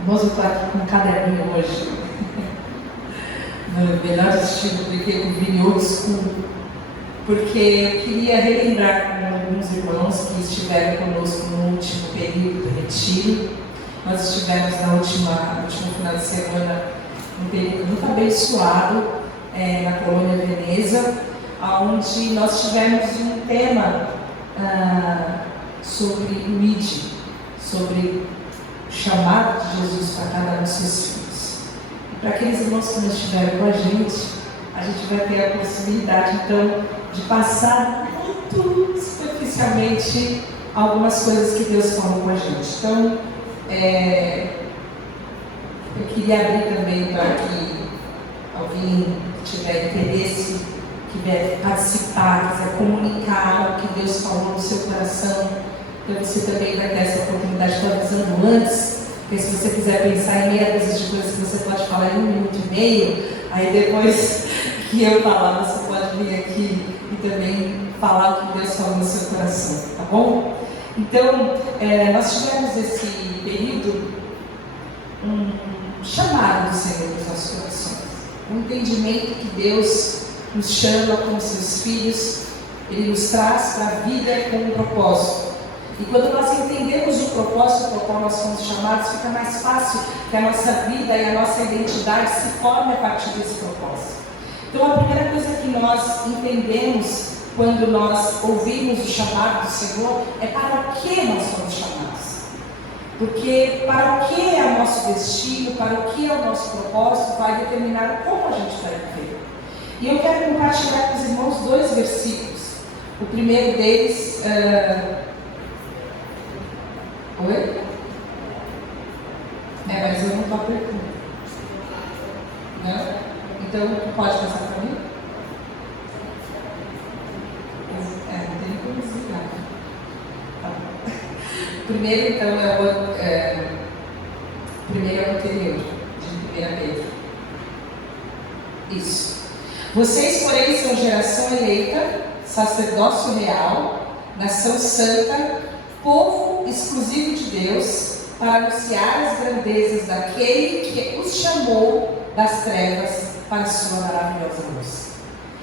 Irmãos, eu estou aqui com um caderninho hoje, no melhor estilo, porque eu vim old school, porque eu queria relembrar com alguns irmãos que estiveram conosco no último período do retiro. Nós estivemos no último final de semana, um período muito abençoado, na colônia Veneza, onde nós tivemos um tema sobre o ID, sobre o chamado de Jesus para cada um dos seus filhos. E para aqueles irmãos que não estiveram com a gente vai ter a possibilidade, então, de passar muito superficialmente algumas coisas que Deus falou com a gente. Então, eu queria abrir também para que alguém que tiver interesse, quiser participar, quiser comunicar o que Deus falou no seu coração, então você também vai ter essa oportunidade. Estou avisando antes, porque se você quiser pensar em meia dúzia de coisas que você pode falar em 1 minuto e meio, aí depois que eu falar, você pode vir aqui e também falar o que Deus falou no seu coração, tá bom? Então, nós tivemos esse período um chamado do Senhor nos nossos corações, um entendimento que Deus nos chama como seus filhos, Ele nos traz para a vida com um propósito. E quando nós entendemos o propósito para o qual nós somos chamados, fica mais fácil que a nossa vida e a nossa identidade se forme a partir desse propósito. Então, a primeira coisa que nós entendemos quando nós ouvimos o chamado do Senhor é para o que nós somos chamados. Porque para o que é o nosso destino, para o que é o nosso propósito, vai determinar como a gente vai viver. E eu quero compartilhar com os irmãos 2 versículos. O primeiro deles... Oi? Mas eu não estou apertando. Não? Então, pode passar para mim? Não tem como desligar. Tá bom. Primeiro, então, primeiro é o anterior, de 1 Pedro. Isso. Vocês, porém, são geração eleita, sacerdócio real, nação santa, povo exclusivo de Deus, para anunciar as grandezas daquele que os chamou das trevas para a sua maravilhosa luz.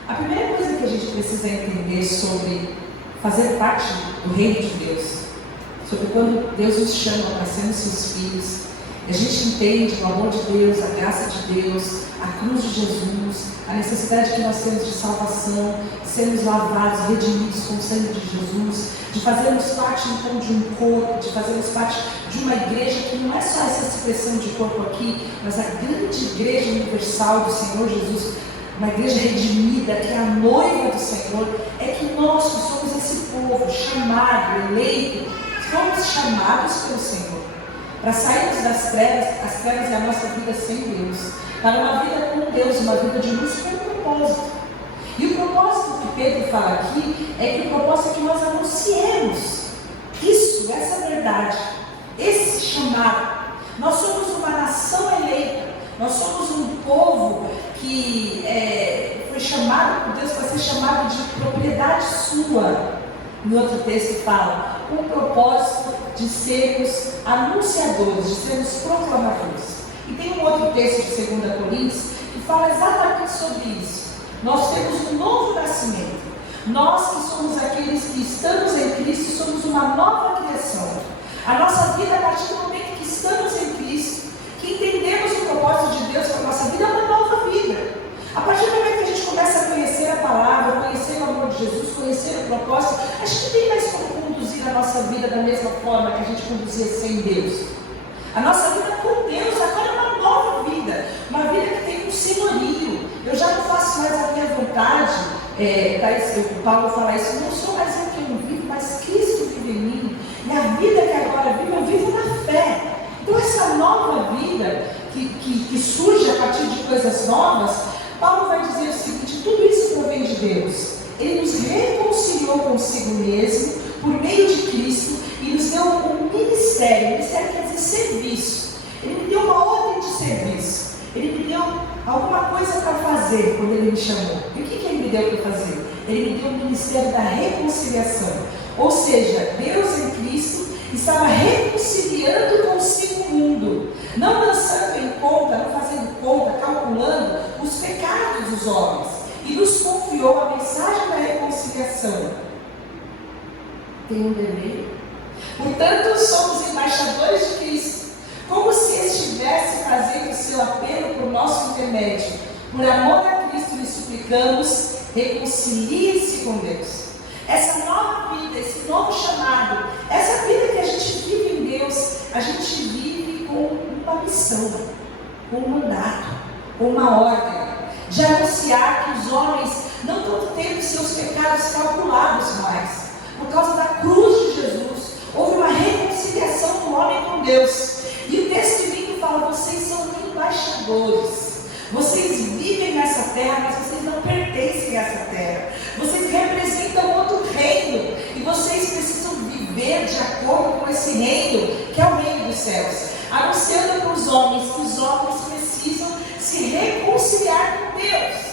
A primeira coisa que a gente precisa entender sobre fazer parte do reino de Deus, sobre quando Deus nos chama para sermos seus filhos, a gente entende o amor de Deus, a graça de Deus, a cruz de Jesus, a necessidade que nós temos de salvação, de sermos lavados, redimidos com o sangue de Jesus, de fazermos parte então de um corpo, de fazermos parte de uma igreja que não é só essa expressão de corpo aqui, mas a grande igreja universal do Senhor Jesus, uma igreja redimida, que é a noiva do Senhor. É que nós que somos esse povo chamado, eleito, fomos chamados pelo Senhor para sairmos das trevas, as trevas é a nossa vida sem Deus, para uma vida com Deus, uma vida de luz com um propósito. E o propósito que Pedro fala aqui é que o propósito é que nós anunciemos isso, essa verdade, esse chamado. Nós somos uma nação eleita, nós somos um povo que foi chamado por Deus para ser chamado de propriedade sua. No outro texto fala, com o propósito de sermos anunciadores, de sermos proclamadores. E tem um outro texto de 2 Coríntios que fala exatamente sobre isso. Nós temos um novo nascimento. Nós que somos aqueles que estamos em Cristo, somos uma nova criação. A nossa vida, a partir do momento que estamos em Cristo, que entendemos o propósito de Deus para a nossa vida, é uma nova vida. A partir do momento que a gente começa a conhecer a palavra, conhecer o amor de Jesus, conhecer o propósito, a gente não tem mais como conduzir a nossa vida da mesma forma que a gente conduzia sem Deus. A nossa vida com Deus agora é uma nova vida, uma vida que tem um senhorio. Eu já não faço mais a minha vontade, o Paulo fala isso, não sou mais eu quem vivo, mas Cristo vive em mim. E a vida que agora vivo, eu vivo na fé. Então essa nova vida que surge a partir de coisas novas, Paulo vai dizer o seguinte: tudo isso provém de Deus. Ele nos reconciliou consigo mesmo por meio de Cristo e nos deu um ministério. Ministério quer dizer serviço. Ele me deu uma ordem de serviço. Ele me deu alguma coisa para fazer quando Ele me chamou. E o que Ele me deu para fazer? Ele me deu o ministério da reconciliação. Ou seja, Deus em Cristo estava reconciliando consigo o mundo, não lançando em conta, não fazendo conta, calculando os pecados dos homens, e nos confiou a mensagem da reconciliação. Tem um delay? Portanto, somos embaixadores de Cristo, como se estivesse fazendo o seu apelo por nosso intermédio. Por amor a Cristo lhe suplicamos, reconcilie-se com Deus. Essa nova vida, esse novo chamado, essa vida que a gente vive em Deus, a gente vive com uma missão, com um mandato, com uma ordem, de anunciar que os homens não estão tendo seus pecados calculados mais. Por causa da cruz de Jesus, houve uma reconciliação do homem com Deus. E o texto bíblico fala: vocês são embaixadores. Vocês vivem nessa terra, mas vocês não pertencem a essa terra. Vocês representam outro reino. E vocês precisam viver de acordo com esse reino, que é o reino dos céus. Anunciando para os homens que os homens precisam se reconciliar com Deus.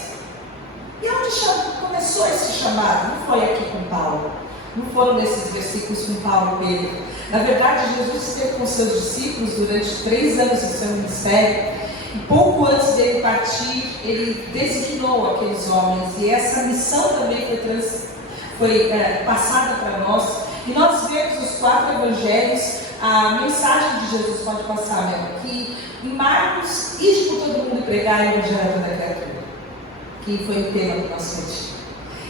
E onde começou esse chamado? Não foi aqui com Paulo. Não foram nesses versículos com Paulo e Pedro. Na verdade, Jesus esteve com seus discípulos durante 3 anos do seu ministério. E pouco antes dele partir, ele designou aqueles homens. E essa missão também foi passada para nós. E nós vemos nos 4 evangelhos a mensagem de Jesus. Pode passar, mesmo, que em Marcos, ide por todo mundo e pregar o evangelho a toda criatura, que foi o tema do nosso retiro.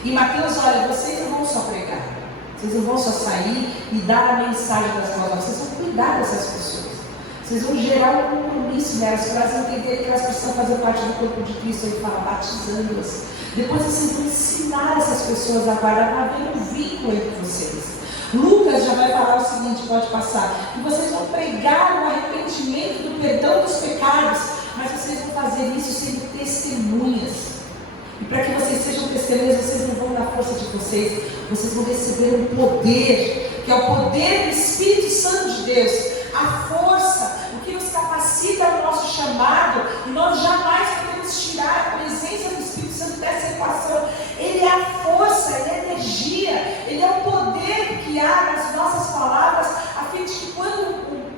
Em Mateus, olha, vocês não vão só pregar, vocês não vão só sair e dar a mensagem das boas novas, vocês vão cuidar dessas pessoas. Vocês vão gerar um compromisso nelas, para elas entenderem que elas precisam fazer parte do corpo de Cristo. Ele fala, batizando-as. Depois vocês vão ensinar essas pessoas agora a haver um vínculo entre vocês. Lucas já vai falar o seguinte, pode passar, que vocês vão pregar o arrependimento do perdão dos pecados, mas vocês vão fazer isso sendo testemunhas. E para que vocês sejam testemunhas, vocês não vão na força de vocês vão receber um poder, que é o poder do Espírito Santo de Deus, a força, o que nos capacita no nosso chamado, e nós jamais podemos tirar a presença do Espírito Santo dessa equação. Ele é a força, ele é a energia, ele é o poder que há nas nossas palavras, a fim de que quando o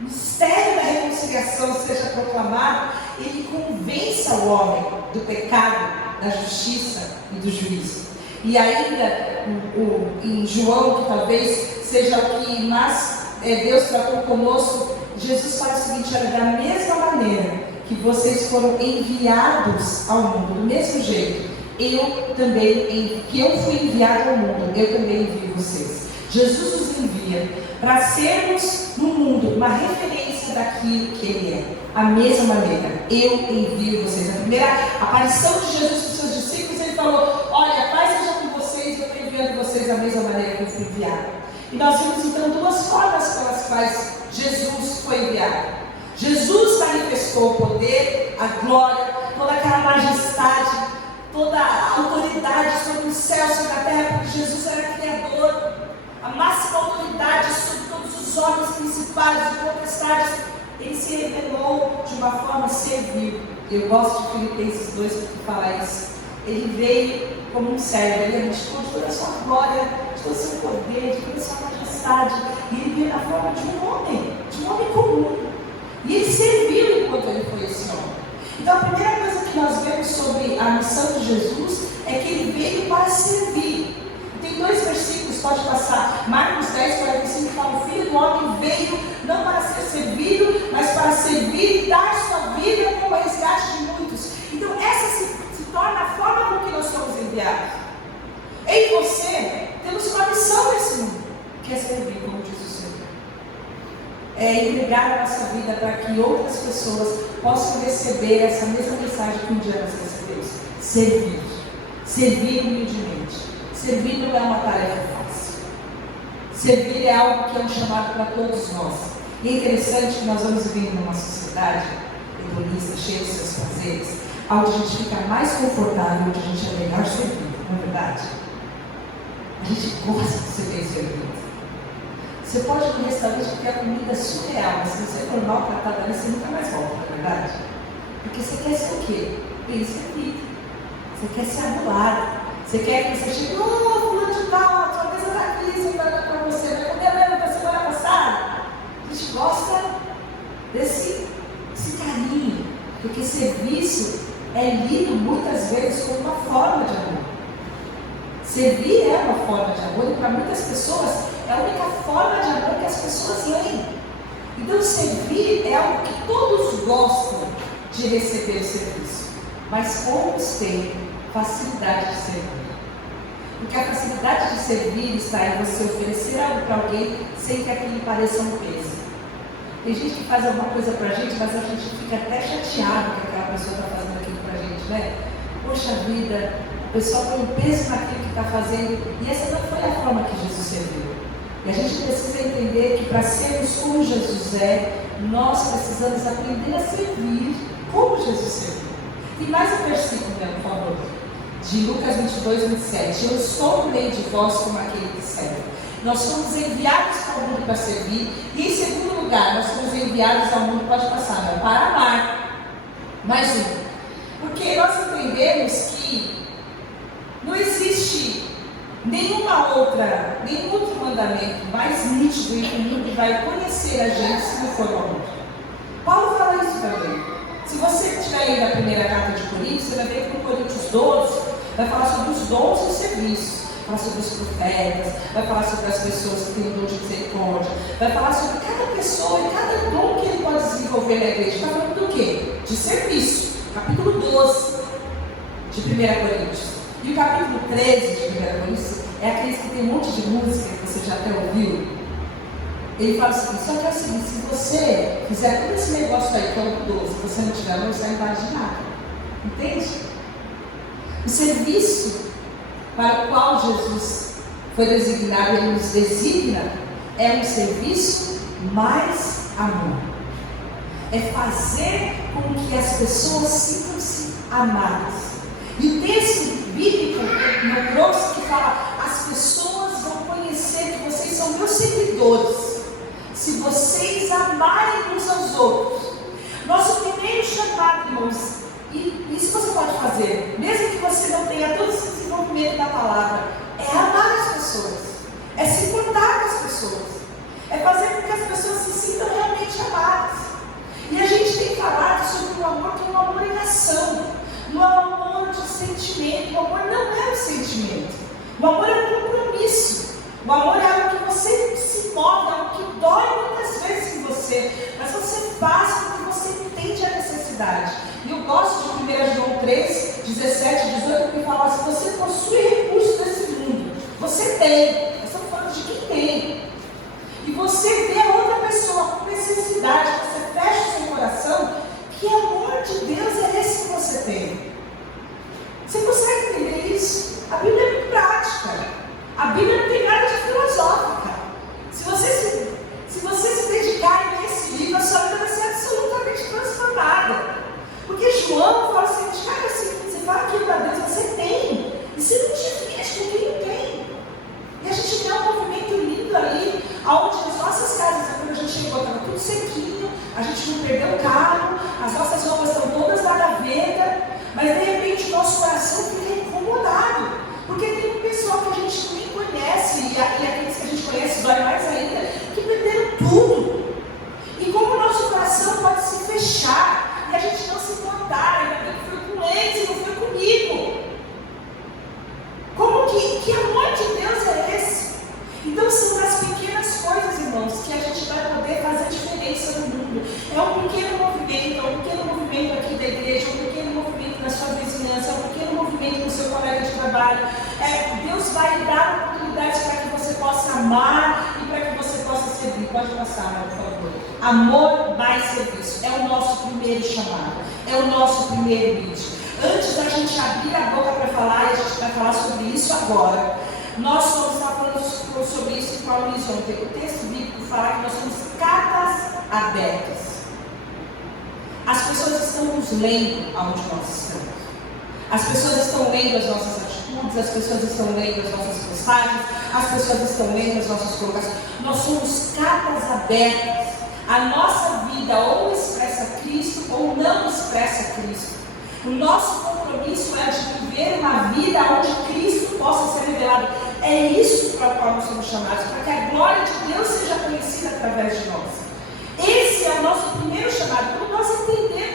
mistério da reconciliação seja proclamado, ele convença o homem do pecado, da justiça e do juízo. E ainda em João, que talvez seja o que mais Deus tratou conosco, Jesus fala o seguinte: olha, da mesma maneira que vocês foram enviados ao mundo, do mesmo jeito, que eu fui enviado ao mundo, eu também envio vocês. Jesus nos envia para sermos no mundo uma referência daquilo que Ele é. A mesma maneira, eu envio vocês. A primeira aparição de Jesus para os seus discípulos, Ele falou: olha, Pai seja com vocês, eu estou enviando vocês da mesma maneira que eu fui enviado. E nós vimos então 2 formas pelas quais Jesus foi enviado. Jesus manifestou o poder, a glória, toda aquela majestade, toda a autoridade sobre o céu, sobre a terra, porque Jesus era Criador, a máxima autoridade sobre todos os homens principais e potestades. Ele se revelou de uma forma servil. Eu gosto de Filipenses 2 porque fala isso. Ele veio como um servo, ele mostrou de toda a sua glória, de todo o seu poder, de toda a sua majestade. E ele veio na forma de um homem comum. E ele serviu enquanto ele foi esse homem. Então a primeira coisa que nós vemos sobre a missão de Jesus é que ele veio para servir. Tem 2 versículos, pode passar. Marcos 10, 45 fala: o Filho do Homem veio não para ser servido, mas para servir e dar sua vida como resgate de muitos. Então essa se torna a forma com que nós somos enviados. Eu e você temos uma missão nesse mundo, que é servir, como diz o Senhor. É entregar a nossa vida para que outras pessoas possam receber essa mesma mensagem que um dia nós recebemos. Servir. Servir humildemente. Servir não é uma tarefa fácil. Servir é algo que é um chamado para todos nós. E é interessante que nós vamos vivendo numa sociedade hedonista, cheia de seus prazeres, onde a gente fica mais confortável, onde a gente é melhor servido, não é verdade? A gente gosta de ser bem servido. Você pode ir no restaurante que tem a comida surreal, mas se você for mal tratado ali, você nunca mais volta, não é verdade? Porque você quer ser o quê? Bem servido. Você quer ser adulado. Você quer que você chegue, fulano de tal, sua mesa está aqui, você vai dar para você, vai comer mesmo da semana passada. A gente gosta desse carinho, porque serviço é lido muitas vezes como uma forma de amor. Servir é uma forma de amor e para muitas pessoas é a única forma de amor que as pessoas leem. Então servir é algo que todos gostam de receber o serviço, mas poucos têm facilidade de servir. Porque a facilidade de servir está em você oferecer algo para alguém sem que aquilo pareça um peso. Tem gente que faz alguma coisa para a gente, mas a gente fica até chateado que aquela pessoa está fazendo aquilo para a gente, né? Poxa vida, o pessoal põe um peso naquilo que está fazendo, e essa não foi a forma que Jesus serviu. E a gente precisa entender que para sermos como Jesus é, nós precisamos aprender a servir como Jesus serviu. Tem mais um versículo, né, por favor, de Lucas 22, 27. Eu sou no meio de vós como aquele que serve. Nós somos enviados para o mundo para servir, e em segundo lugar, nós somos enviados ao mundo, pode passar, não, para amar. Mais um. Porque nós entendemos que não existe nenhum outro mandamento mais nítido em que o mundo vai conhecer a gente se não for o amor. Paulo fala isso também. Se você estiver lendo a primeira carta de Coríntios, você vai ver que no Coríntios 12 vai falar sobre os dons e os serviços, vai falar sobre os profetas, vai falar sobre as pessoas que têm o dom de misericórdia, vai falar sobre cada pessoa e cada dom que ele pode desenvolver na igreja. Está falando do quê? De serviço. Capítulo 12 de 1 Coríntios. E o capítulo 13 de 1 Coríntios é aqueles que tem um monte de música que você já até ouviu. Ele fala assim, só que é o seguinte, se você fizer todo esse negócio aí que é o 12, se você não tiver amor, você não vai de nada. Entende? O serviço para o qual Jesus foi designado, ele nos designa, é um serviço mais amor. É fazer com que as pessoas sintam-se amadas. E o texto bíblico no grosso que fala, as pessoas vão conhecer que vocês são meus seguidores, se vocês amarem uns aos outros. Nosso primeiro chamado, irmãos, e isso você pode fazer, mesmo que você não tenha todo esse desenvolvimento da palavra, é amar as pessoas, é se importar com as pessoas, é fazer com que as pessoas se sintam realmente amadas. E a gente tem falado sobre o amor que é um amor em ação, não é um amor de sentimento. O amor não é um sentimento, o amor é um compromisso, o amor é algo que você se move, é algo que dói muitas vezes em você, mas você faz porque você entende a necessidade. E eu gosto de 1 João 3, 17 e 18, que fala, se você possui recursos desse mundo, você tem, nós estamos falando de quem tem, e você vê a outra pessoa com necessidade, você fecha o seu coração, que amor de Deus é esse que você tem? Você consegue entender isso? A Bíblia é muito prática, a Bíblia não tem nada de filosófica. Se você se dedicar a ler esse livro, a sua vida vai ser absolutamente transformada. Porque João fala assim, cara, você fala aquilo para Deus, você tem, e você não divide com quem não tem. E a gente tem um movimento lindo ali, onde as nossas casas, quando a gente chegou, estava tudo sequinho, a gente não perdeu o carro, as nossas roupas estão todas na gaveta, mas de repente o nosso coração fica incomodado, porque tem um pessoal que a gente nem conhece, e aqueles que a gente conhece dói mais ainda, que perderam tudo. E como o nosso coração pode se fechar, e a gente não se importar, ainda bem que foi com eles e não foi comigo. Como que amor de Deus é esse? Então são as pequenas coisas, irmãos, que a gente vai poder fazer diferença no mundo. É um pequeno movimento aqui da igreja, um pequeno movimento na sua vizinhança, um pequeno movimento no seu colega de trabalho. Deus vai dar oportunidades para que você possa amar e para que você possa servir. Pode passar, por favor. Amor mais serviço. É o nosso primeiro chamado. É o nosso primeiro vídeo. Antes da gente abrir a boca para falar, e a gente vai falar sobre isso agora, nós vamos estar falando sobre isso em Paulo Horizonte. O texto bíblico fala que nós somos cartas abertas. As pessoas estão nos lendo aonde nós estamos. As pessoas estão lendo as nossas atitudes, as pessoas estão lendo as nossas postagens, as pessoas estão lendo as nossas colocações. Nós somos cartas abertas. A nossa vida ou expressa Cristo ou não expressa Cristo. O nosso compromisso é de viver uma vida onde Cristo possa ser revelado. É isso para o qual nós somos chamados, para que a glória de Deus seja conhecida através de nós. Esse é o nosso primeiro chamado. Quando nós entendemos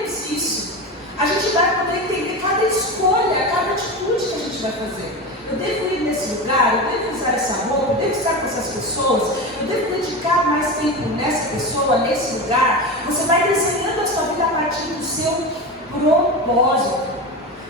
lugar, eu devo usar essa roupa, eu devo estar com essas pessoas, eu devo dedicar mais tempo nessa pessoa, nesse lugar. Você vai desenhando a sua vida a partir do seu propósito.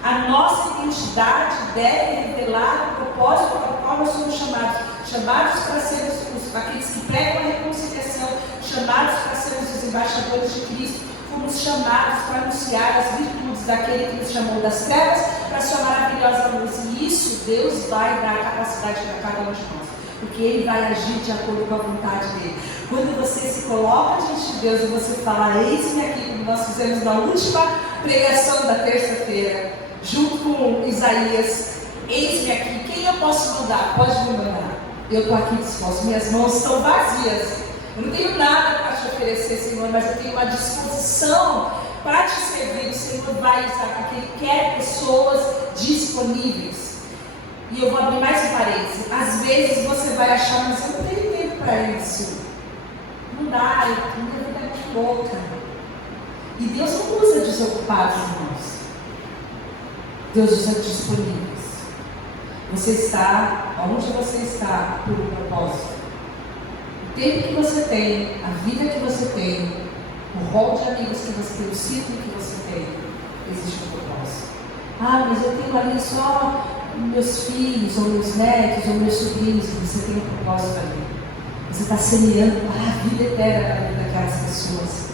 A nossa identidade deve revelar o propósito para o qual nós somos chamados. Chamados para sermos aqueles que pregam a reconciliação, chamados para sermos os embaixadores de Cristo, fomos chamados para anunciar as virtudes daquele que nos chamou das trevas para a sua maravilhosa luz. E isso Deus vai dar a capacidade para cada um de nós, porque Ele vai agir de acordo com a vontade dEle. Quando você se coloca diante de Deus e você fala, eis-me aqui, como nós fizemos na última pregação da terça-feira, junto com Isaías, eis-me aqui, quem eu posso mandar? Pode me mandar. Eu estou aqui disposto, minhas mãos estão vazias. Eu não tenho nada para te oferecer, Senhor, mas eu tenho uma disposição para te servir. O Senhor vai usar, porque Ele quer pessoas disponíveis. E eu vou abrir mais um parênteses. Às vezes você vai achar, mas eu não tenho tempo para isso. Não dá, minha vida é muito louca. E Deus não usa desocupados, irmãos. Deus usa disponíveis. Você está, onde você está, por um propósito. O tempo que você tem, a vida que você tem, o rol de amigos que você tem, o ciclo que você tem, existe um propósito. Ah, mas eu tenho ali só meus filhos, ou meus netos, ou meus sobrinhos. Você tem um propósito ali. Você está semeando para a vida eterna na vida daquelas pessoas.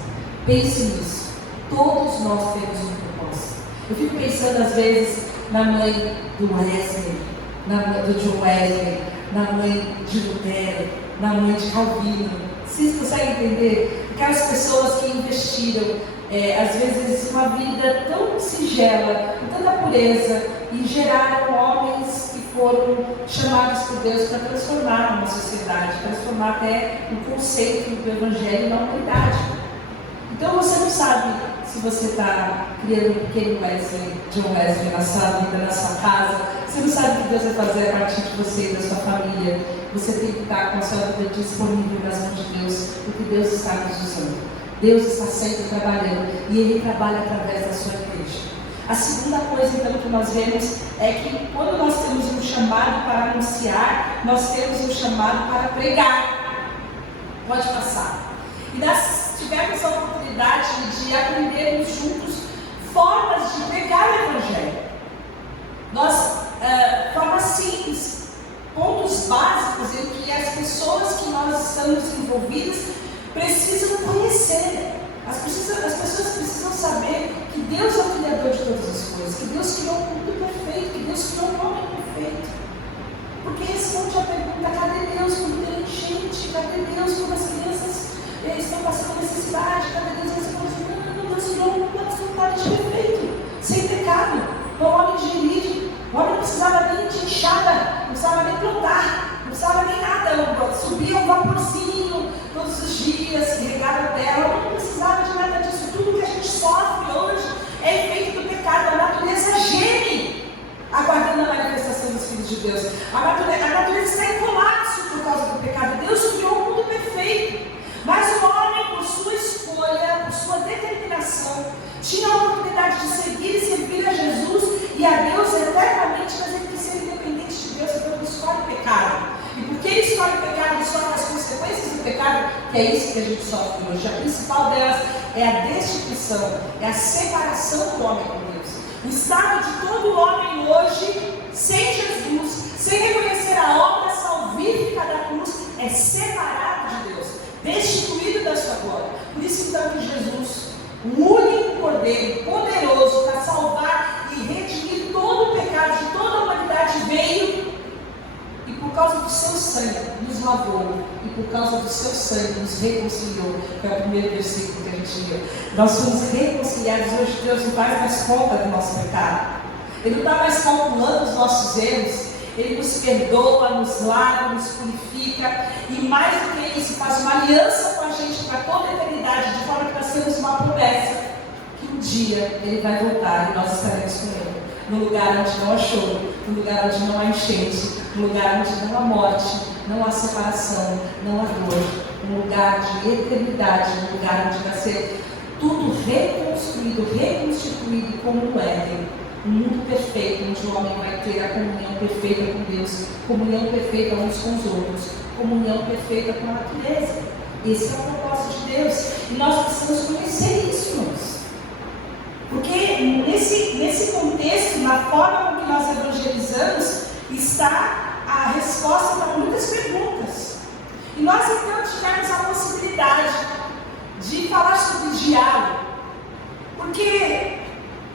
Pense nisso. Todos nós temos um propósito. Eu fico pensando às vezes na mãe do Wesley, na mãe do John Wesley, na mãe de Lutero, na mãe de Calvino. Vocês conseguem entender? Aquelas pessoas que investiram, às vezes, uma vida tão singela, com tanta pureza, e geraram homens que foram chamados por Deus para transformar uma sociedade, transformar até o conceito do Evangelho na humanidade. Então você não sabe se você está criando um pequeno Wesley, John Wesley na sua vida, na sua casa. Você não sabe o que Deus vai fazer a partir de você e da sua família. Você tem que estar com a sua vida disponível nas mãos de Deus, porque Deus está nos usando. Deus está sempre trabalhando e Ele trabalha através da sua igreja. A segunda coisa, então, que nós vemos é que quando nós temos um chamado para anunciar, nós temos um chamado para pregar. Pode passar. E nós tivemos a oportunidade de aprendermos juntos formas de pregar o Evangelho. Formas simples, pontos básicos em que as pessoas que nós estamos envolvidas precisam conhecer. As pessoas precisam saber que Deus é o Criador de todas as coisas, que Deus criou o mundo perfeito, que Deus criou o homem perfeito. Porque responde a pergunta, cadê Deus quando tem gente? Cadê Deus quando as crianças estão passando necessidade? Cadê Deus? Não, Deus criou o mundo absolutamente perfeito, sem pecado, com o homem gerido. O homem não precisava nem de enxada, não precisava nem plantar, não precisava nem nada. Subia um vaporzinho todos os dias, regava a terra. O homem não precisava de nada disso. Tudo que a gente sofre hoje é efeito do pecado. A natureza geme, aguardando a manifestação dos filhos de Deus. A natureza está em colapso por causa do pecado. Deus criou um mundo perfeito, mas o homem, por sua escolha, por sua determinação, tinha a oportunidade de seguir e servir a Jesus e a Deus eternamente, mas ele quis ser independente de Deus, então ele escolhe o pecado. E porque ele escolhe o pecado, ele sofre as consequências do pecado, que é isso que a gente sofre hoje. A principal delas é a destituição, é a separação do homem com Deus. O estado de todo homem hoje, sem Jesus, sem reconhecer a obra salvífica da cruz, é separado de Deus, destituído da sua glória. Por isso então que Jesus, o único Cordeiro poderoso para salvar e redimir todo o pecado de toda a humanidade, veio e por causa do seu sangue nos lavou e por causa do seu sangue nos reconciliou. Que é o primeiro versículo que a gente leu. Nós somos reconciliados. Hoje Deus não faz mais conta do nosso pecado, Ele não está mais calculando os nossos erros. Ele nos perdoa, nos lava, nos purifica e mais do que isso, faz uma aliança com a gente para toda a eternidade, de forma que nós temos uma promessa que um dia Ele vai voltar e nós estaremos com Ele, no lugar onde não há choro, no lugar onde não há enchente, no lugar onde não há morte, não há separação, não há dor, um lugar de eternidade, um lugar onde vai ser tudo reconstruído, reconstituído como um Éden, Um mundo perfeito, onde o homem vai ter a comunhão perfeita com Deus, comunhão perfeita uns com os outros, comunhão perfeita com a natureza. Esse é o propósito de Deus. E nós precisamos conhecer isso, irmãos. Porque nesse contexto, na forma como que nós evangelizamos, está a resposta para muitas perguntas. E nós então tivemos a possibilidade de falar sobre diálogo. Porque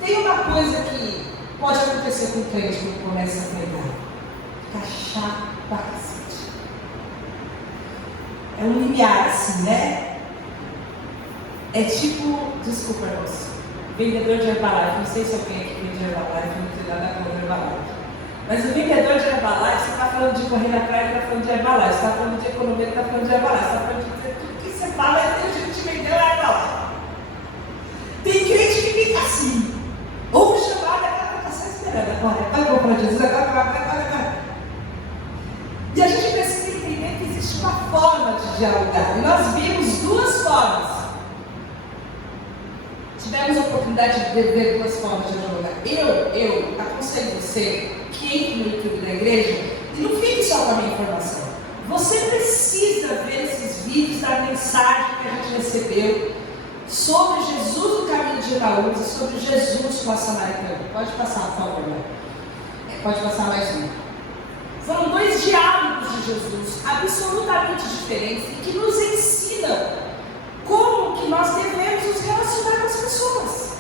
tem uma coisa que pode acontecer com o crente quando começa a pregar. Fica chato pra cacete. É um limiar assim, né? É tipo, desculpa, irmãos, vendedor de Herbalife. Não sei se alguém aqui vende Herbalife, não tem nada contra Herbalife. Mas o vendedor de Herbalife, você está falando de correr na praia, está falando de Herbalife. Você está falando de economia, está falando de Herbalife. Você está falando de tudo que você fala, é ter gente que vendeu Herbalife. Tem crente que fica assim. Ou chamada, ela está só esperando. Agora, vai comprar Jesus, agora. E a gente precisa entender que existe uma forma de dialogar. E nós vimos duas formas. Tivemos a oportunidade de ver duas formas de dialogar. Eu aconselho você que entre no YouTube da igreja e não fique só com a minha informação. Você precisa ver esses vídeos da mensagem que a gente recebeu sobre Jesus no caminho de Emaús e sobre Jesus com a samaritana. Pode passar, por favor, né? Pode passar mais um. Foram dois diálogos de Jesus absolutamente diferentes e que nos ensinam como que nós devemos nos relacionar com as pessoas.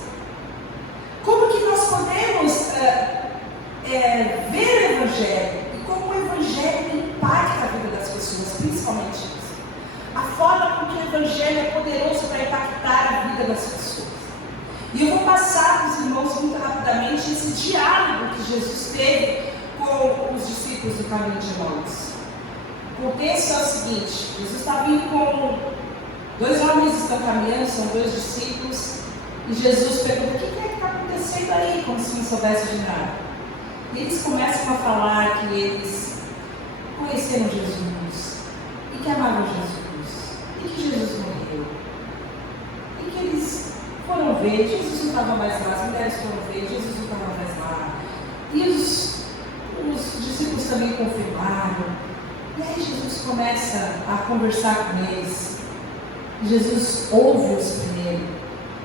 Como que nós podemos ver o Evangelho e como o Evangelho impacta a vida das pessoas, principalmente isso. A forma como que o Evangelho é poderoso para impactar a vida das pessoas. E eu vou passar para os irmãos muito rapidamente esse diálogo que Jesus teve com os discípulos do caminho de Emaús. O contexto é o seguinte: Jesus estava indo com dois homens que estão caminhando, são dois discípulos, e Jesus pergunta: o que é que está acontecendo aí? Como se não soubesse de nada. E eles começam a falar que eles conheceram Jesus, e que amavam Jesus, e que Jesus morreu, e que eles foram ver, Jesus não estava mais lá, as mulheres foram ver, Jesus não estava mais lá, e os discípulos também confirmaram. E aí Jesus começa a conversar com eles. Jesus ouve-os primeiro.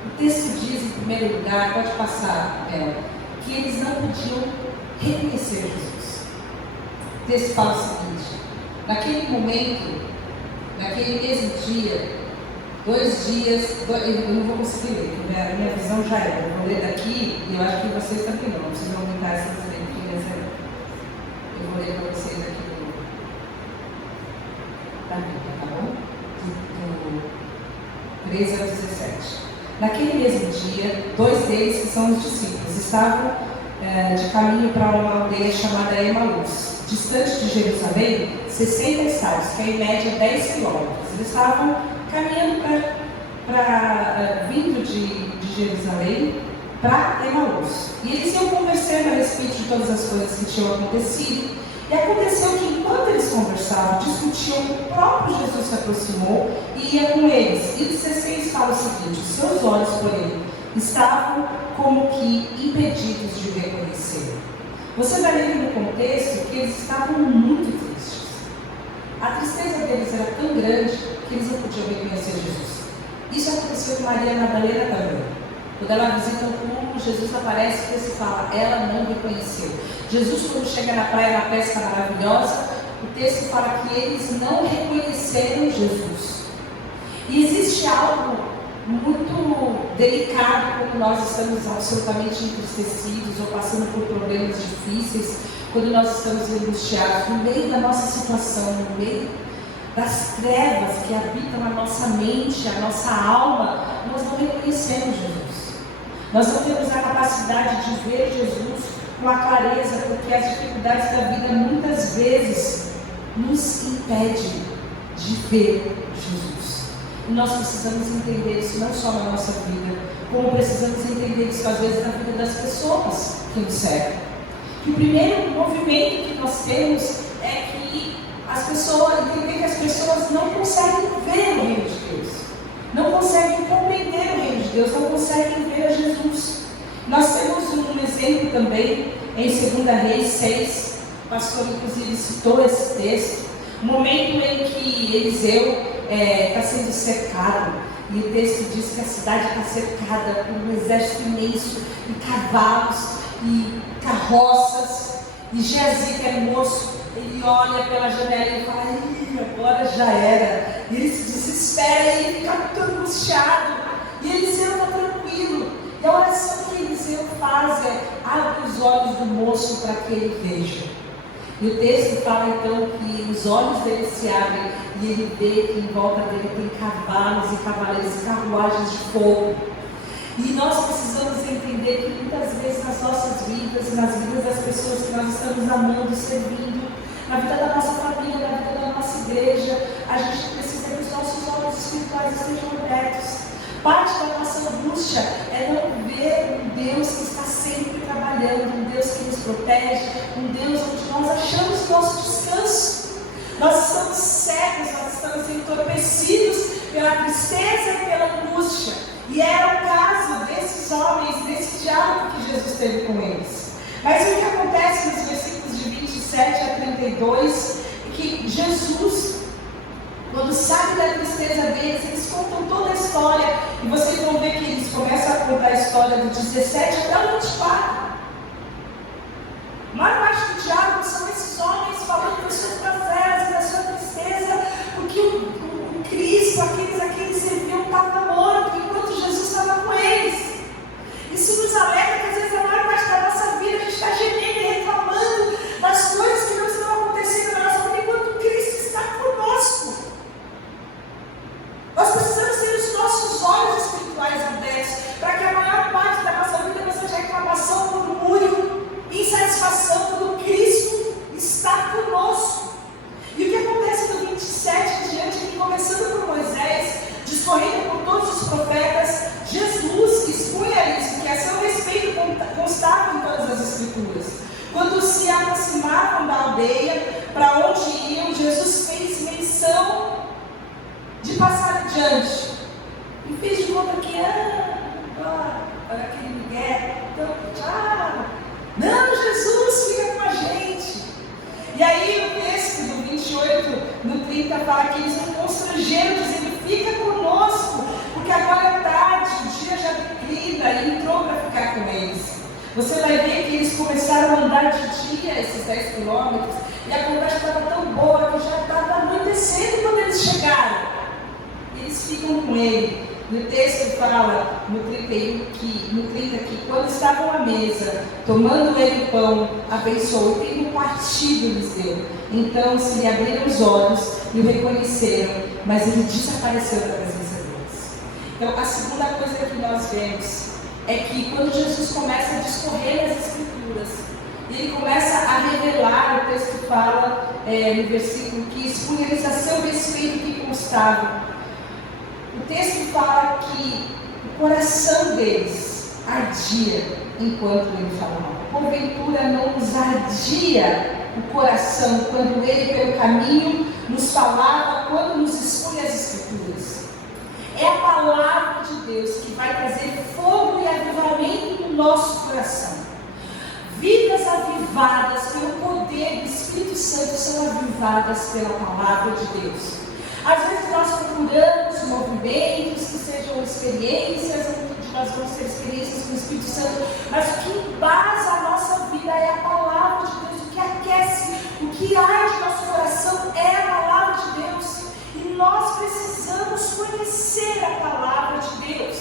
O texto diz, em primeiro lugar, pode passar, que eles não podiam reconhecer Jesus. O texto fala o seguinte: naquele momento, naquele mesmo dia, 2 dias, eu não vou conseguir ler, porque a minha visão já era. Eu vou ler daqui e eu acho que vocês também não precisam aumentar essas letrinhas. Eu vou ler para vocês aqui da Bíblia, tá bom? Do 13 ao 17. Naquele mesmo dia, 2 deles, que são os discípulos, estavam de caminho para uma aldeia chamada Emaús, distante de Jerusalém, 60 estados, que é em média 10 quilômetros. Eles estavam caminhando vindo de Jerusalém para Emaús. E eles iam conversando a respeito de todas as coisas que tinham acontecido. E aconteceu que enquanto eles conversavam, discutiam, o próprio Jesus se aproximou e ia com eles. E o 16 fala o seguinte: os seus olhos, porém, estavam como que impedidos de reconhecer. Você vai ler no contexto que eles estavam muito tristes. A tristeza deles era tão grande que eles não podiam reconhecer Jesus. Isso aconteceu com Maria Madalena também. Quando ela visita o túmulo, Jesus aparece e se fala, ela não reconheceu. Jesus, quando chega na praia, na pesca maravilhosa, o texto fala que eles não reconheceram Jesus. E existe algo muito delicado quando nós estamos absolutamente entristecidos ou passando por problemas difíceis, quando nós estamos angustiados, no meio da nossa situação, no meio das trevas que habitam a nossa mente, a nossa alma, nós não reconhecemos Jesus. Nós não temos a capacidade de ver Jesus com a clareza, porque as dificuldades da vida muitas vezes nos impedem de ver Jesus. E nós precisamos entender isso não só na nossa vida, como precisamos entender isso às vezes na vida das pessoas que nos servem. E o primeiro movimento que nós temos é que as pessoas, entender que as pessoas não conseguem ver o reino de Deus, não conseguem compreender o reino de Deus, não conseguem ver a Jesus. Nós temos um exemplo também em 2 Reis 6, o pastor inclusive citou esse texto, o momento em que Eliseu está sendo cercado, e o texto diz que a cidade está cercada por um exército imenso, e cavalos, e carroças, e Geazi, que era moço, ele olha pela janela e fala: ih, agora já era, e ele se desespera, e ele fica muito angustiado, e Eliseu está tranquilo, e a oração que Eliseu faz é: abre os olhos do moço para que ele veja. E o texto fala então que os olhos dele se abrem e ele vê que em volta dele tem cavalos e cavaleiros e carruagens de fogo. E nós precisamos entender que muitas vezes nas nossas vidas e nas vidas das pessoas que nós estamos amando e servindo, na vida da nossa família, na vida da nossa igreja, a gente precisa que os nossos olhos espirituais estejam abertos. Parte da nossa angústia é não ver um Deus que está sempre trabalhando, um Deus que nos protege, um Deus onde nós achamos nosso descanso. Nós estamos cegos, nós estamos entorpecidos pela tristeza e pela angústia. E era o caso desses homens, desse diálogo que Jesus teve com eles. Mas o que acontece nos versículos de 27 a 32 é que Jesus, quando sabe da tristeza deles, eles contam toda a história. E vocês vão ver que eles começam a contar a história do 17 até o 24. A maior parte do diálogo são esses homens falando das suas tragédias, da sua tristeza, porque o Cristo, aqueles a quem eles serviam, estava morto, enquanto Jesus estava com eles. Isso nos alerta que às vezes a maior parte da nossa vida a gente está gemendo e reclamando das coisas que não estão acontecendo na nossa vida, enquanto Cristo está conosco. Nós precisamos ter os nossos olhos espirituais abertos, para que a maior parte da nossa vida não seja reclamação, murmúrio, insatisfação, quando Cristo está conosco. E o que acontece no 27 diante, que começando por Moisés, discorrendo por todos os profetas, Jesus expunha-lhes que a seu respeito constava em todas as Escrituras. Quando se aproximavam da aldeia para onde iam, Jesus fez menção de passar adiante e fez de conta que para aquele Miguel, então, tchau, não, Jesus fica com a gente. E aí o texto do 28 no 30 fala que eles não constrangeram, dizendo: fica conosco, porque agora é tarde, o dia já declina, e entrou para ficar com eles. Você vai ver que eles começaram a andar de dia esses 10 quilômetros, e a conversa estava tão boa que já estava anoitecendo quando eles chegaram. Eles ficam com ele. No texto fala, no 30 que quando estavam à mesa, tomando ele o pão, abençoou, e tendo partido lhes deu. Então se lhe abriram os olhos e o reconheceram, mas ele desapareceu da presença deles. Então a segunda coisa que nós vemos é que quando Jesus começa a discorrer as Escrituras, ele começa a revelar, o texto fala no versículo que expunha-lhes a seu respeito que constava. O texto fala que o coração deles ardia enquanto ele falava. Porventura não nos ardia o coração quando ele pelo caminho nos falava, quando nos expunha as Escrituras. É a palavra de Deus que vai trazer fogo e avivamento no nosso coração. Vidas avivadas pelo poder do Espírito Santo são avivadas pela palavra de Deus. Às vezes nós procuramos movimentos que sejam experiências, onde nós vamos ter experiências com o Espírito Santo, mas o que embasa a nossa vida é a palavra de Deus, o que aquece, o que arde nosso coração é a palavra de Deus. E nós precisamos conhecer a palavra de Deus.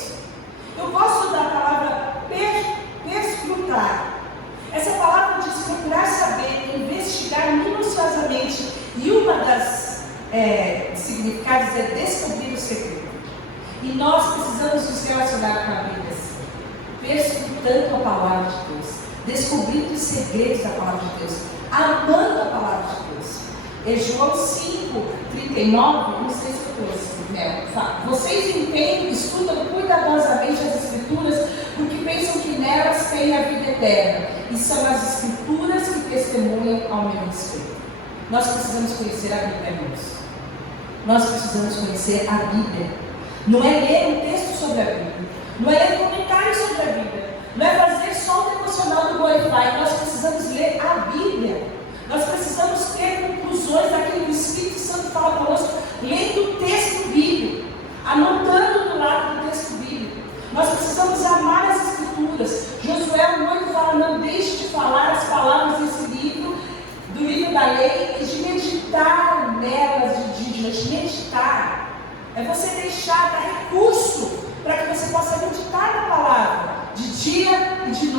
Eu gosto da palavra perscrutar. Essa palavra diz procurar saber, investigar minuciosamente, e uma das significados é descobrir o segredo. E nós precisamos nos relacionar com a Bíblia assim, perscrutando a palavra de Deus, descobrindo os segredos da palavra de Deus, amando a palavra de Deus. João 5, 39, não sei se eu trouxe, vocês entendem, estudam cuidadosamente as Escrituras, porque pensam que nelas tem a vida eterna, e são as Escrituras que testemunham ao meu respeito. Nós precisamos conhecer a Bíblia, irmãos. Nós precisamos conhecer a Bíblia. Não é ler um texto sobre a Bíblia, não é ler comentários sobre a Bíblia, não é fazer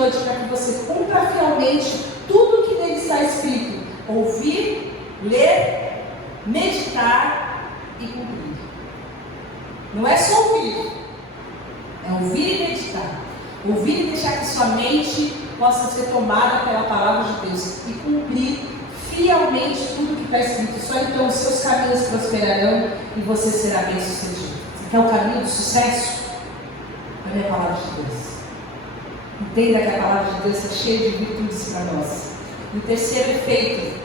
noite para que você cumpra fielmente tudo o que nele está escrito: ouvir, ler, meditar e cumprir. Não é só ouvir, é ouvir e meditar. Ouvir e deixar que sua mente possa ser tomada pela palavra de Deus e cumprir fielmente tudo que está escrito. Só então os seus caminhos prosperarão e você será bem sucedido. Você quer o caminho do sucesso? Olha a palavra de Deus. Entenda que a palavra de Deus é cheia de virtudes para nós. O terceiro efeito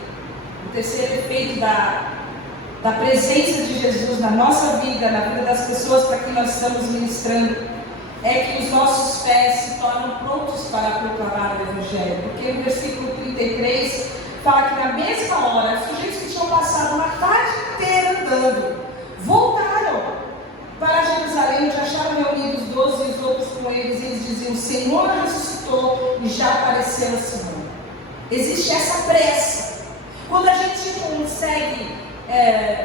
da presença de Jesus na nossa vida, na vida das pessoas para quem nós estamos ministrando, é que os nossos pés se tornam prontos para proclamar o Evangelho. Porque no versículo 33 fala que na mesma hora, os sujeitos que tinham passado uma tarde inteira andando, voltaram para Jerusalém, onde acharam reunidos 12 e os outros com eles, e eles diziam: o Senhor ressuscitou e já apareceu a Simão. Existe essa pressa. Quando a gente consegue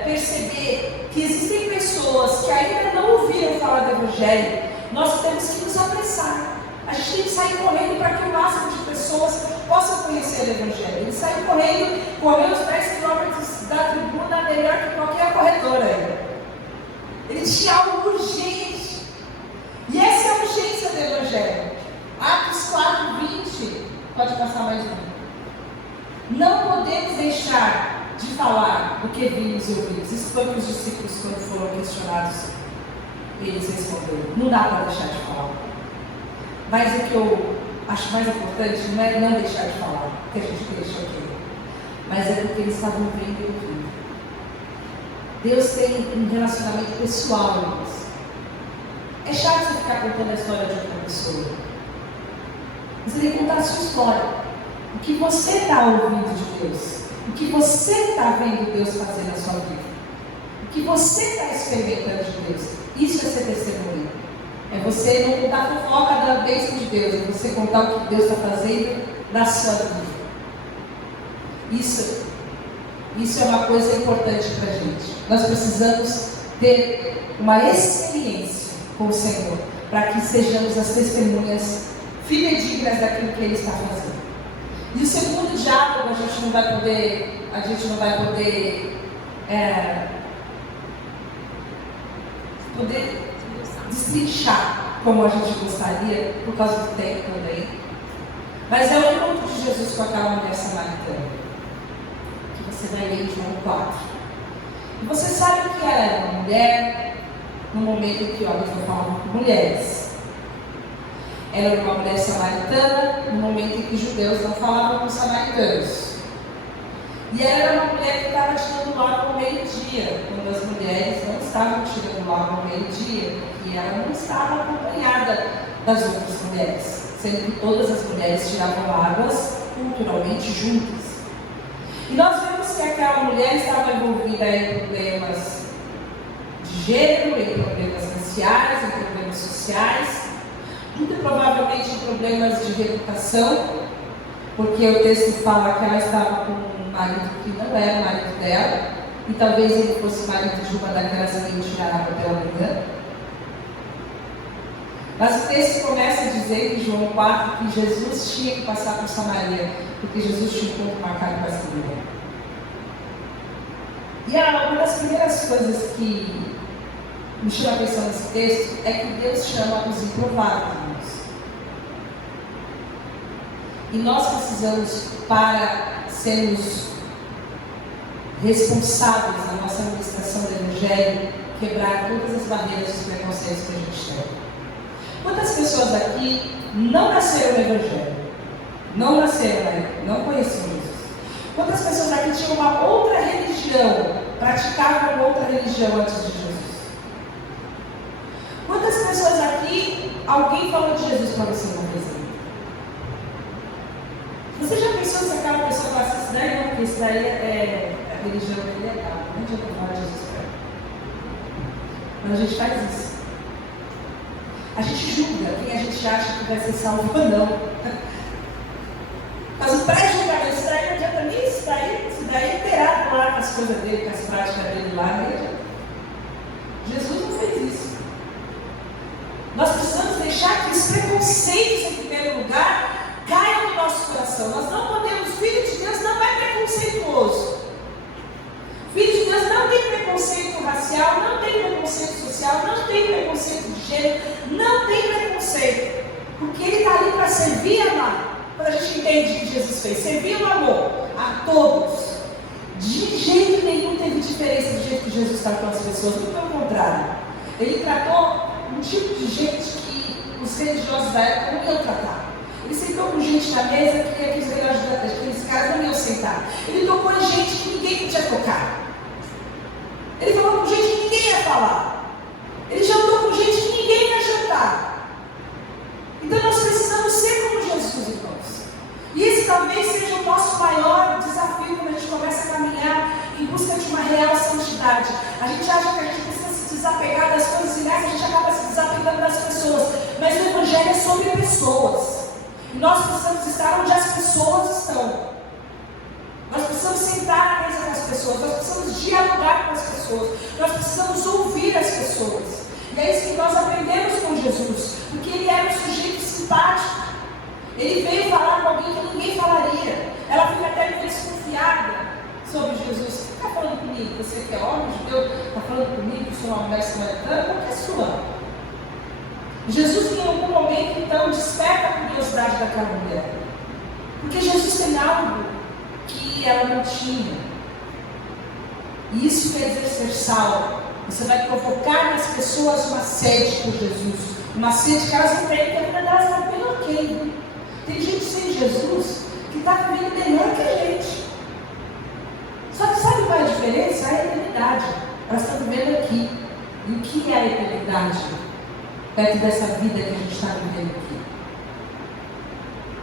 perceber que existem pessoas que ainda não ouviram falar do Evangelho, nós temos que nos apressar. A gente tem que sair correndo para que o máximo de pessoas possam conhecer o Evangelho. Eles saem correndo os 10 quilômetros da tribuna melhor que qualquer corredor aí. Eles tinham algo urgente. E essa é a urgência do Evangelho. Atos 4:20. Pode passar mais um. Não podemos deixar de falar o que vimos e ouvimos. Isso foi o que os discípulos, quando foram questionados, eles responderam: não dá para deixar de falar. Mas o que eu acho mais importante não é não deixar de falar, que a gente deixa aqui, mas é porque eles estavam vendo e ouvindo. Deus tem um relacionamento pessoal em nós. É chato você ficar contando a história de outra pessoa. Você tem que contar a sua história. O que você está ouvindo de Deus. O que você está vendo Deus fazer na sua vida. O que você está experimentando de Deus. Isso é ser testemunha. É você não contar a fofoca da bênção de Deus. É você contar o que Deus está fazendo na sua vida. Isso é uma coisa importante para a gente. Nós precisamos ter uma experiência com o Senhor, para que sejamos as testemunhas fidedignas daquilo que Ele está fazendo. E o segundo diálogo a gente não vai poder destrinchar como a gente gostaria, por causa do tempo também. Mas é o encontro de Jesus com aquela mulher samaritana, que você vai ler em João 4. E você sabe que ela era uma mulher no momento em que homens não falavam com mulheres. Ela era uma mulher samaritana no momento em que judeus não falavam com samaritanos. E ela era uma mulher que estava tirando o ar ao meio-dia, quando as mulheres não estavam tirando o ar ao meio-dia, porque ela não estava acompanhada das outras mulheres, sendo que todas as mulheres tiravam águas culturalmente juntas. E nós vemos que aquela mulher estava envolvida em problemas de gênero, em problemas raciais, em problemas sociais, muito provavelmente em problemas de reputação, porque o texto fala que ela estava com um marido que não era o marido dela, e talvez ele fosse marido de uma daquelas que iam tirar água pela manhã. Mas o texto começa a dizer em João 4 que Jesus tinha que passar por Samaria, porque Jesus tinha um ponto marcado com essa mulher. E uma das primeiras coisas que me chama a atenção nesse texto é que Deus chama os improváveis. E nós precisamos, para sermos responsáveis na nossa administração do Evangelho, quebrar todas as barreiras e os preconceitos que a gente tem. Quantas pessoas aqui não nasceram no Evangelho? Não conheciam Jesus? Quantas pessoas aqui tinham uma outra religião, praticavam uma outra religião antes de Jesus? Quantas pessoas aqui, alguém falou de Jesus para você uma vez? Você já pensou se aquela pessoa falasse isso daí? Não, porque isso daí é a religião que é legal. Não adianta falar de Jesus para ela. Mas a gente faz isso. A gente julga quem a gente acha que vai ser salvo ou não. Mas o pré-julgamento, isso daí não adianta nem isso daí é inteirado lá com as coisas dele, com as práticas dele lá. Né? Jesus não fez isso. Nós precisamos deixar que os preconceitos, em primeiro lugar, situação. Nós não podemos, o Filho de Deus não é preconceituoso. O Filho de Deus não tem preconceito racial, não tem preconceito social, não tem preconceito de gênero, não tem preconceito. Porque ele está ali para servir e amar. Quando a gente entende o que Jesus fez, servir o amor a todos. De jeito nenhum teve diferença do jeito que Jesus tratou as pessoas, muito pelo contrário. Ele tratou um tipo de gente que os religiosos da época não iam tratar. Ele sentou com gente na mesa que aqueles caras não iam sentar. Ele tocou em gente que ninguém podia tocar. Ele falou com gente que ninguém ia falar. Ele jantou com gente que ninguém ia jantar. Então nós precisamos ser como Jesus, irmãos. E esse talvez seja o nosso maior desafio quando a gente começa a caminhar em busca de uma real santidade. A gente acha que a gente precisa se desapegar das coisas e nessa a gente acaba se desapegando das pessoas. Mas o Evangelho é sobre pessoas. E nós precisamos estar onde as pessoas estão. Nós precisamos sentar na mesa com as pessoas. Nós precisamos dialogar com as pessoas. Nós precisamos ouvir as pessoas. E é isso que nós aprendemos com Jesus. Porque ele era um sujeito simpático. Ele veio falar com alguém que ninguém falaria. Ela fica até meio desconfiada sobre Jesus. Você está falando comigo? Você que é homem judeu, está falando comigo que sou uma mulher samaritana? Qual que é a sua? Jesus em algum momento então desperta a curiosidade daquela mulher. Porque Jesus tem algo que ela não tinha. E isso quer dizer ser sal. Você vai provocar nas pessoas uma sede por Jesus. Uma sede que elas não têm, porque a vida delas está bem ok. Tem gente sem Jesus que está vivendo melhor que a gente. Só que sabe qual é a diferença? É a eternidade. Elas estão vivendo aqui. E o que é a eternidade? Perto dessa vida que a gente está vivendo aqui.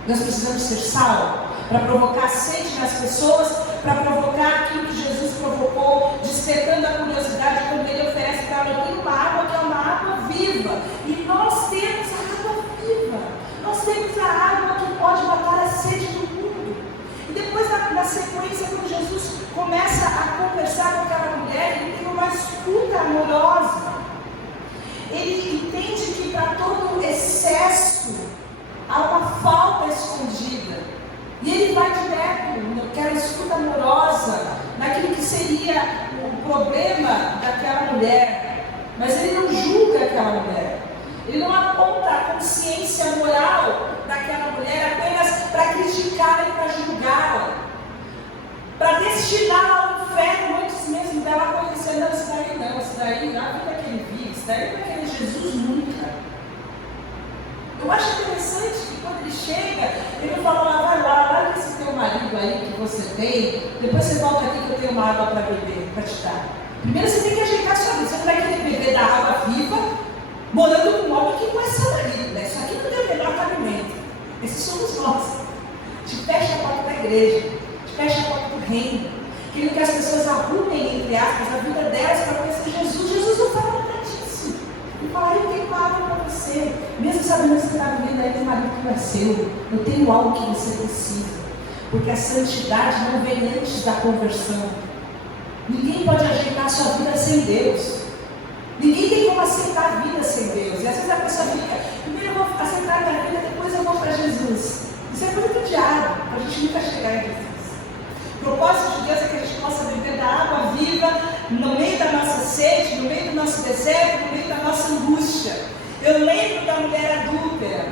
Nós precisamos ser sal para provocar sede nas pessoas, para provocar aquilo que Jesus provocou, despertando a curiosidade quando ele oferece para ela. Eu tenho uma água que é uma água viva. E nós temos a água viva. Nós temos a água que pode matar a sede do mundo. E depois, na sequência, quando Jesus começa a conversar com aquela mulher, ele tem uma escuta amorosa. Ele entende que para todo excesso há uma falta escondida. E ele vai direto naquela escuta amorosa, naquilo que seria o problema daquela mulher. Mas ele não julga aquela mulher. Ele não aponta a consciência moral daquela mulher apenas para criticar e para julgá-la. Para destiná-la ao inferno antes mesmo dela conhecer. Não, isso daí na vida que ele vive, isso daí não é aquele Jesus nunca. Eu acho interessante que quando ele chega, ele não fala, vai lá, larga esse teu marido aí que você tem, depois você volta aqui que eu tenho uma água para beber, para te dar. Primeiro você tem que ajeitar a sua vida, você não vai querer beber da água viva, morando com um homem que não é seu marido, né? Isso aqui não tem o menor cabimento. Esses somos nós. Te fecha a porta da igreja, te fecha a porta do reino, querendo que as pessoas arrumem, entre aspas, a vida delas para conhecer Jesus. Jesus não fala nada disso. Ele fala, eu tenho algo para você, mesmo sabendo que você está vivendo aí com um marido que não é seu, eu tenho algo que você precisa, porque a santidade não vem antes da conversão. Ninguém pode ajeitar a sua vida sem Deus. Ninguém tem como aceitar a vida sem Deus. E às vezes a pessoa fica, primeiro eu vou aceitar a minha vida, depois eu vou para Jesus. Isso é coisa do diabo, a gente nunca chegar em Jesus. O propósito de Deus é que a gente possa viver da água viva no meio da nossa sede, no meio do nosso deserto, no meio da nossa angústia. Eu lembro da mulher adúltera,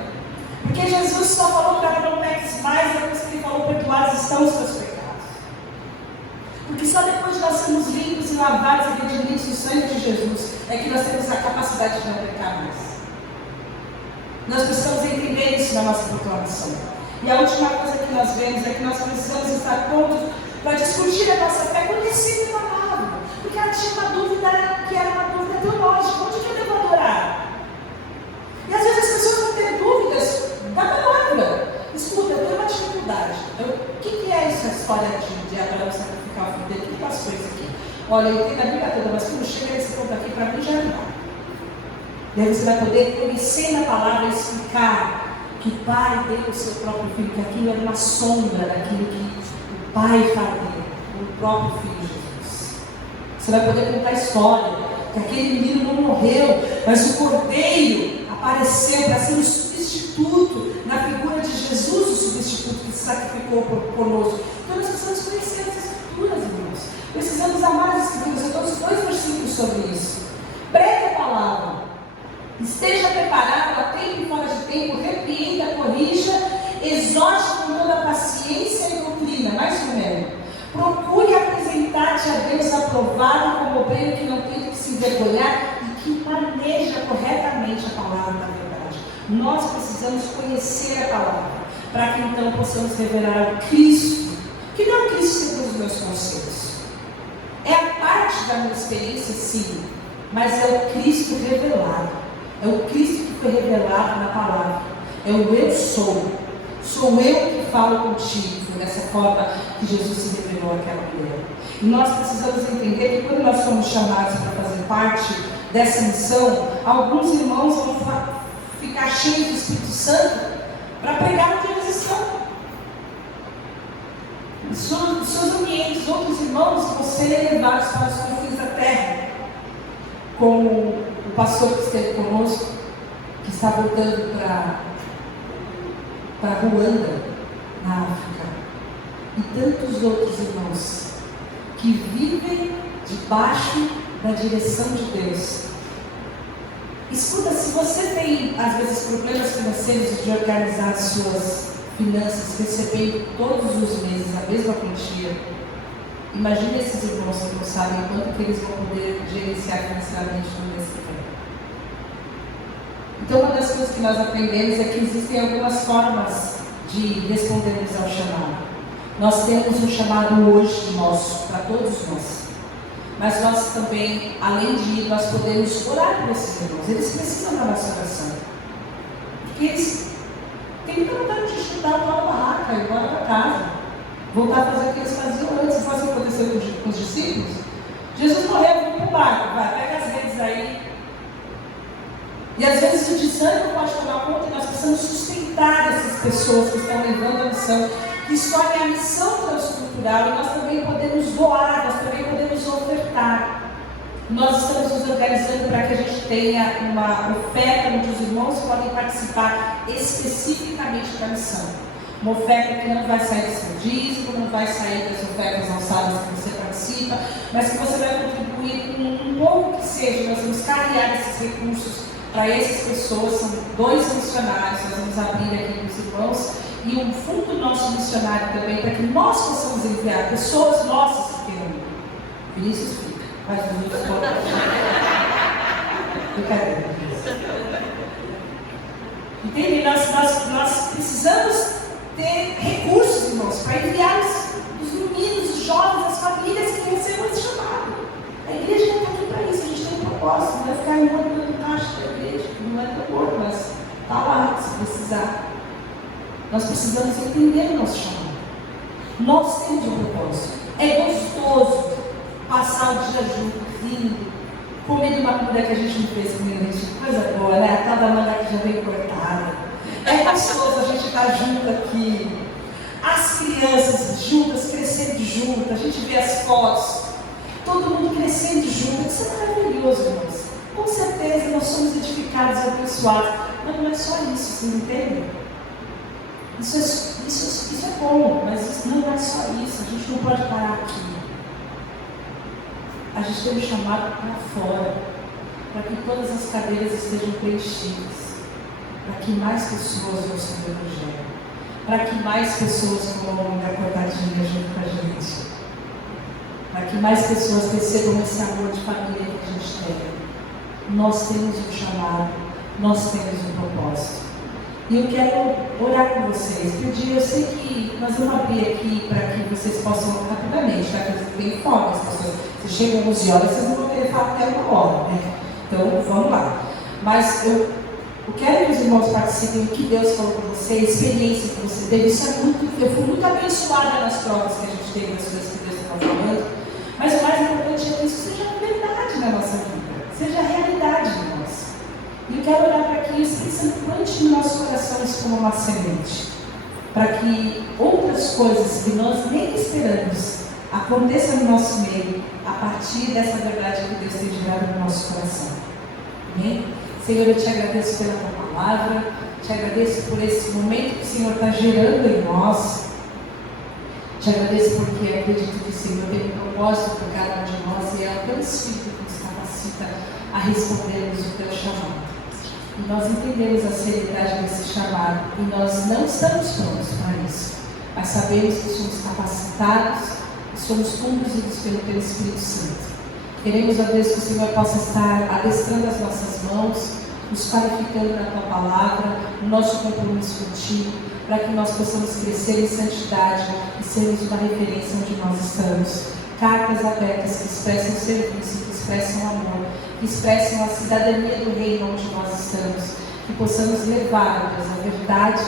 porque Jesus só falou para ela não peques mais, depois que ele falou, perdoados estão os seus pecados. Porque só depois de nós sermos limpos e lavados e redimidos no sangue de Jesus, é que nós temos a capacidade de não pecar mais. Nós precisamos entender isso na nossa proclamação. E a última coisa que nós vemos é que nós precisamos estar prontos para discutir a nossa fé conhecendo a palavra. Porque ela tinha uma dúvida que era uma dúvida teológica. Onde que eu devo adorar? E às vezes as pessoas vão ter dúvidas da palavra. Escuta, eu tenho uma dificuldade. O que é essa história de Abraão sacrificar o filho dele? O que passou isso aqui? Olha, eu entendo a Bíblia toda, mas quando chega nesse ponto aqui, para mim já não dá. E aí você vai poder conhecer na palavra e explicar que o Pai deu o seu próprio Filho, que aquilo era uma sombra daquilo que o Pai faria, o próprio Filho Jesus. Você vai poder contar a história, que aquele menino não morreu, mas o Cordeiro apareceu para ser um substituto, na figura de Jesus, o substituto substituto que se sacrificou conosco. Então nós precisamos conhecer as Escrituras, irmãos. Precisamos amar as Escrituras. Eu trouxe 2 versículos sobre isso. Pregue a palavra. Esteja preparado a tempo e fora de tempo, repreenda, corrija, exorte com toda paciência e doutrina. Mais um menos. Procure apresentar-te a Deus aprovado como obreiro que não tem que se envergonhar e que maneja corretamente a palavra da verdade. Nós precisamos conhecer a palavra para que então possamos revelar o Cristo, que não é o Cristo segundo os meus conceitos. É a parte da minha experiência, sim, mas é o Cristo revelado. É o Cristo que foi revelado na palavra. É o eu sou. Sou eu que falo contigo. Dessa forma que Jesus se revelou àquela mulher. E nós precisamos entender que quando nós somos chamados para fazer parte dessa missão, alguns irmãos vão ficar cheios do Espírito Santo para pregar onde eles estão. Em seus ambientes, outros irmãos vão ser levados para os confins da terra. Como o pastor que esteve conosco, que está voltando para Ruanda, na África. E tantos outros irmãos que vivem debaixo da direção de Deus. Escuta, se você tem às vezes problemas financeiros de organizar suas finanças, recebendo todos os meses a mesma quantia, imagine esses irmãos que não sabem quanto que eles vão poder gerenciar financeiramente no mês que vem. Então uma das coisas que nós aprendemos é que existem algumas formas de respondermos ao chamado. Nós temos um chamado hoje nosso, para todos nós. Mas nós também, além de ir, nós podemos orar por esses irmãos. Eles precisam da nossa oração. Porque eles têm vontade de chutar o pau da barraca, ir embora para casa. Voltar a fazer o que eles faziam antes. Foi o que aconteceu com os discípulos. Jesus morreu, vamos para o barco, vai, pega as redes aí. E às vezes o desânimo pode tomar conta e nós precisamos sustentar essas pessoas que estão levando a missão. Que escolhem a missão transcultural, e nós também podemos doar, nós também podemos ofertar. Nós estamos nos organizando para que a gente tenha uma oferta onde os irmãos podem participar especificamente da missão. Uma oferta que não vai sair do seu dízimo, não vai sair das ofertas alçadas que você participa, mas que você vai contribuir com um pouco que seja. Nós vamos carregar esses recursos para essas pessoas. São 2 missionários, nós vamos abrir aqui com os irmãos. E um fundo nosso missionário também, para que nós possamos enviar pessoas nossas que queiram. Vinícius fica, faz um minuto de brincadeira. Entende? Nós precisamos ter recursos, irmãos, para enviar os meninos, os jovens, as famílias que recebam esse chamado. A igreja não está aqui para isso, a gente tem um propósito, não vai ficar enrolando caixa da igreja, não é tão bom, mas está lá, se precisar. Nós precisamos entender o nosso chamado. Nós temos um propósito. É gostoso passar o dia junto, rindo, comendo uma comida que a gente não fez comigo, gente, coisa boa, né? A tal da manga que já vem cortada. É gostoso a gente estar junto aqui. As crianças juntas, crescendo juntas, a gente vê as fotos, todo mundo crescendo junto. Isso é maravilhoso, irmãos. Com certeza nós somos edificados e abençoados. Mas não é só isso, vocês entendem? Isso é bom, mas isso não é só isso. A gente não pode parar aqui. A gente tem um chamado para fora, para que todas as cadeiras estejam preenchidas, para que mais pessoas ouçam o Evangelho, para que mais pessoas comam da cortadinha junto com a gente, para que mais pessoas recebam esse amor de família que a gente tem. Nós temos um chamado, nós temos um propósito. E eu quero orar com vocês. Pedir, eu sei que nós vamos abrir aqui para que vocês possam rapidamente, tá? Porque tem fome, as pessoas. Se chegam 11 horas, vocês não vão querer falar até 1 hora, né? Então, vamos lá. Mas eu quero que os irmãos participem do que Deus falou com você, a experiência que você teve. Isso é muito, eu fui muito abençoada nas provas que a gente teve, nas coisas que Deus está falando. Mas o mais importante é que isso seja verdade na nossa vida, seja realidade em nós. E eu quero olhar para que o Espírito Santo plante no nosso coração isso como uma semente, para que outras coisas que nós nem esperamos aconteçam no nosso meio, a partir dessa verdade que Deus tem gerado no nosso coração. Amém? Senhor, eu te agradeço pela tua palavra. Te agradeço por esse momento que o Senhor está gerando em nós. Te agradeço porque acredito que o Senhor tem um propósito para cada um de nós e é o teu Espírito que nos capacita a respondermos o teu chamado. E nós entendemos a seriedade desse chamado e nós não estamos prontos para isso, mas sabemos que somos capacitados e somos conduzidos pelo teu Espírito Santo. Queremos, ó Deus, que o Senhor possa estar adestrando as nossas mãos, nos qualificando na tua palavra, no nosso compromisso contigo, para que nós possamos crescer em santidade e sermos uma referência onde nós estamos. Cartas abertas que expressam serviço, que expressam amor, que expressam a cidadania do reino onde nós estamos, que possamos levar, Deus, a verdade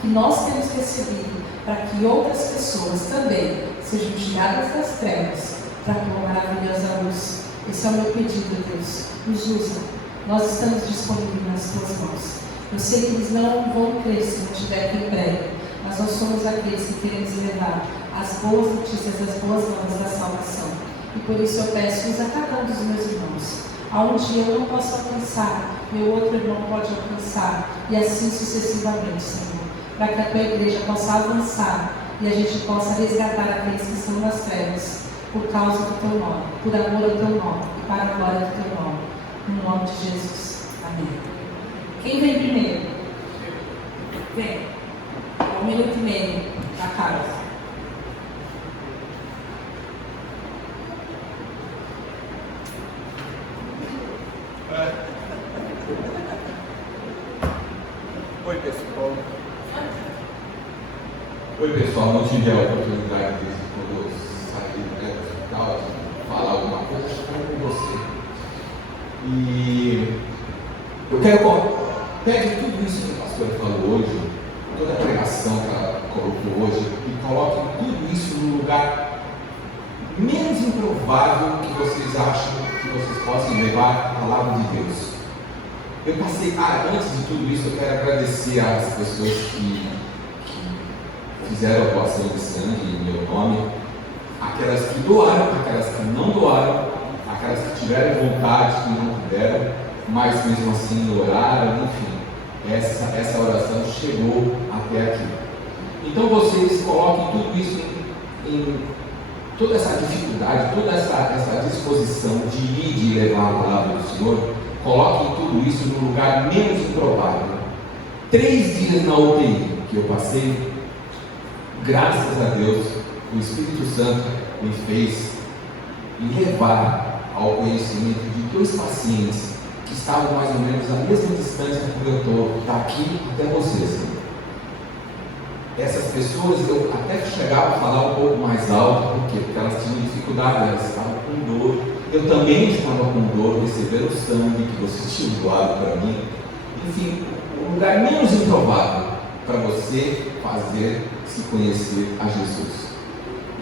que nós temos recebido, para que outras pessoas também sejam tiradas das trevas para a tua maravilhosa luz. Esse é o meu pedido, Deus. Nos usa. Nós estamos disponíveis nas tuas mãos. Eu sei que eles não vão crer se não tiver quem pregue, mas nós somos aqueles que queremos levar as boas notícias, as boas novas da salvação. E por isso eu peço, usa cada um dos meus irmãos. Aonde eu não posso alcançar, meu outro irmão pode alcançar, e assim sucessivamente, Senhor. Para que a tua igreja possa avançar e a gente possa resgatar aqueles que estão nas trevas, por causa do teu nome, por amor ao teu nome e para a glória do teu nome. No nome de Jesus. Amém. Quem vem primeiro? Vem. 1 minuto e meio da Carlos. Oi, pessoal. Oi, pessoal. Não tive a oportunidade de, quando eu saí do hospital, de falar alguma coisa, estou com você. E eu quero pegue tudo isso que o pastor falou hoje, toda a pregação que ela colocou hoje, e coloque tudo isso no lugar menos improvável que vocês acham que vocês possam levar a palavra de Deus. Eu passei, antes de tudo isso, eu quero agradecer às pessoas que fizeram a doação de sangue em meu nome, aquelas que doaram, aquelas que não doaram, aquelas que tiveram vontade, que não puderam, mas mesmo assim oraram, enfim, essa oração chegou até aqui. Então vocês coloquem tudo isso em toda essa dificuldade, toda essa disposição de ir, de levar a palavra do Senhor, coloquem tudo isso no lugar menos improvável. 3 dias na UTI que eu passei, graças a Deus, o Espírito Santo me fez levar ao conhecimento de 2 pacientes que estavam mais ou menos à mesma distância que eu estou daqui até vocês. Essas pessoas eu até chegava a falar um pouco mais alto, porque elas tinham dificuldade, elas estavam com dor. Eu também estava com dor, recebendo o sangue que vocês tinham doado para mim. Enfim, um lugar menos improvável para você se conhecer a Jesus.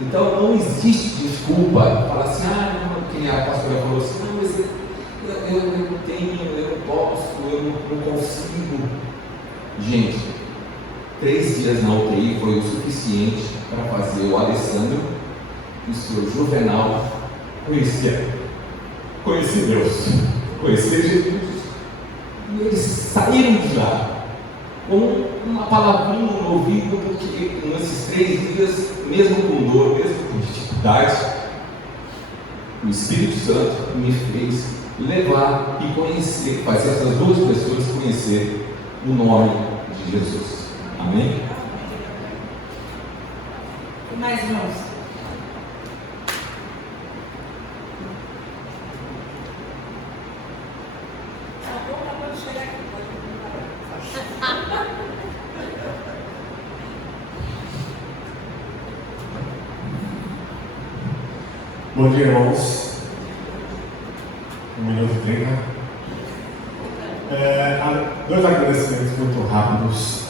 Então não existe desculpa, falar assim, não, quem a pastora falou assim, não, mas eu não tenho, eu não posso, eu não consigo. Gente, 3 dias na UTI foi o suficiente para fazer o Alessandro e o seu Juvenal conhecer Deus, conhecer Jesus. E eles saíram de lá com uma palavrinha no ouvido, porque nesses 3 dias, mesmo com dor, mesmo com dificuldade, o Espírito Santo me fez levar e conhecer, fazer essas 2 pessoas conhecer o nome de Jesus. Amém? E mais irmãos? Bom dia, irmãos. 1 minuto e 30. 2 agradecimentos muito rápidos.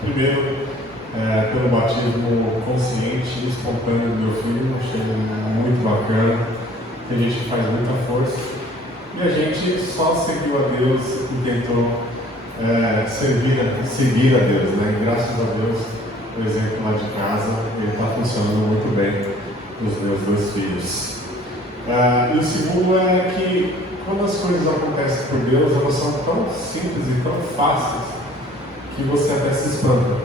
Primeiro, pelo batismo consciente e espontâneo do meu filho, achei muito bacana. A gente faz muita força e a gente só seguiu a Deus e tentou seguir a Deus, né? E graças a Deus, o exemplo lá de casa, ele está funcionando muito bem com os meus 2 filhos. E o segundo é que quando as coisas acontecem por Deus, elas são tão simples e tão fáceis que você até se espanta.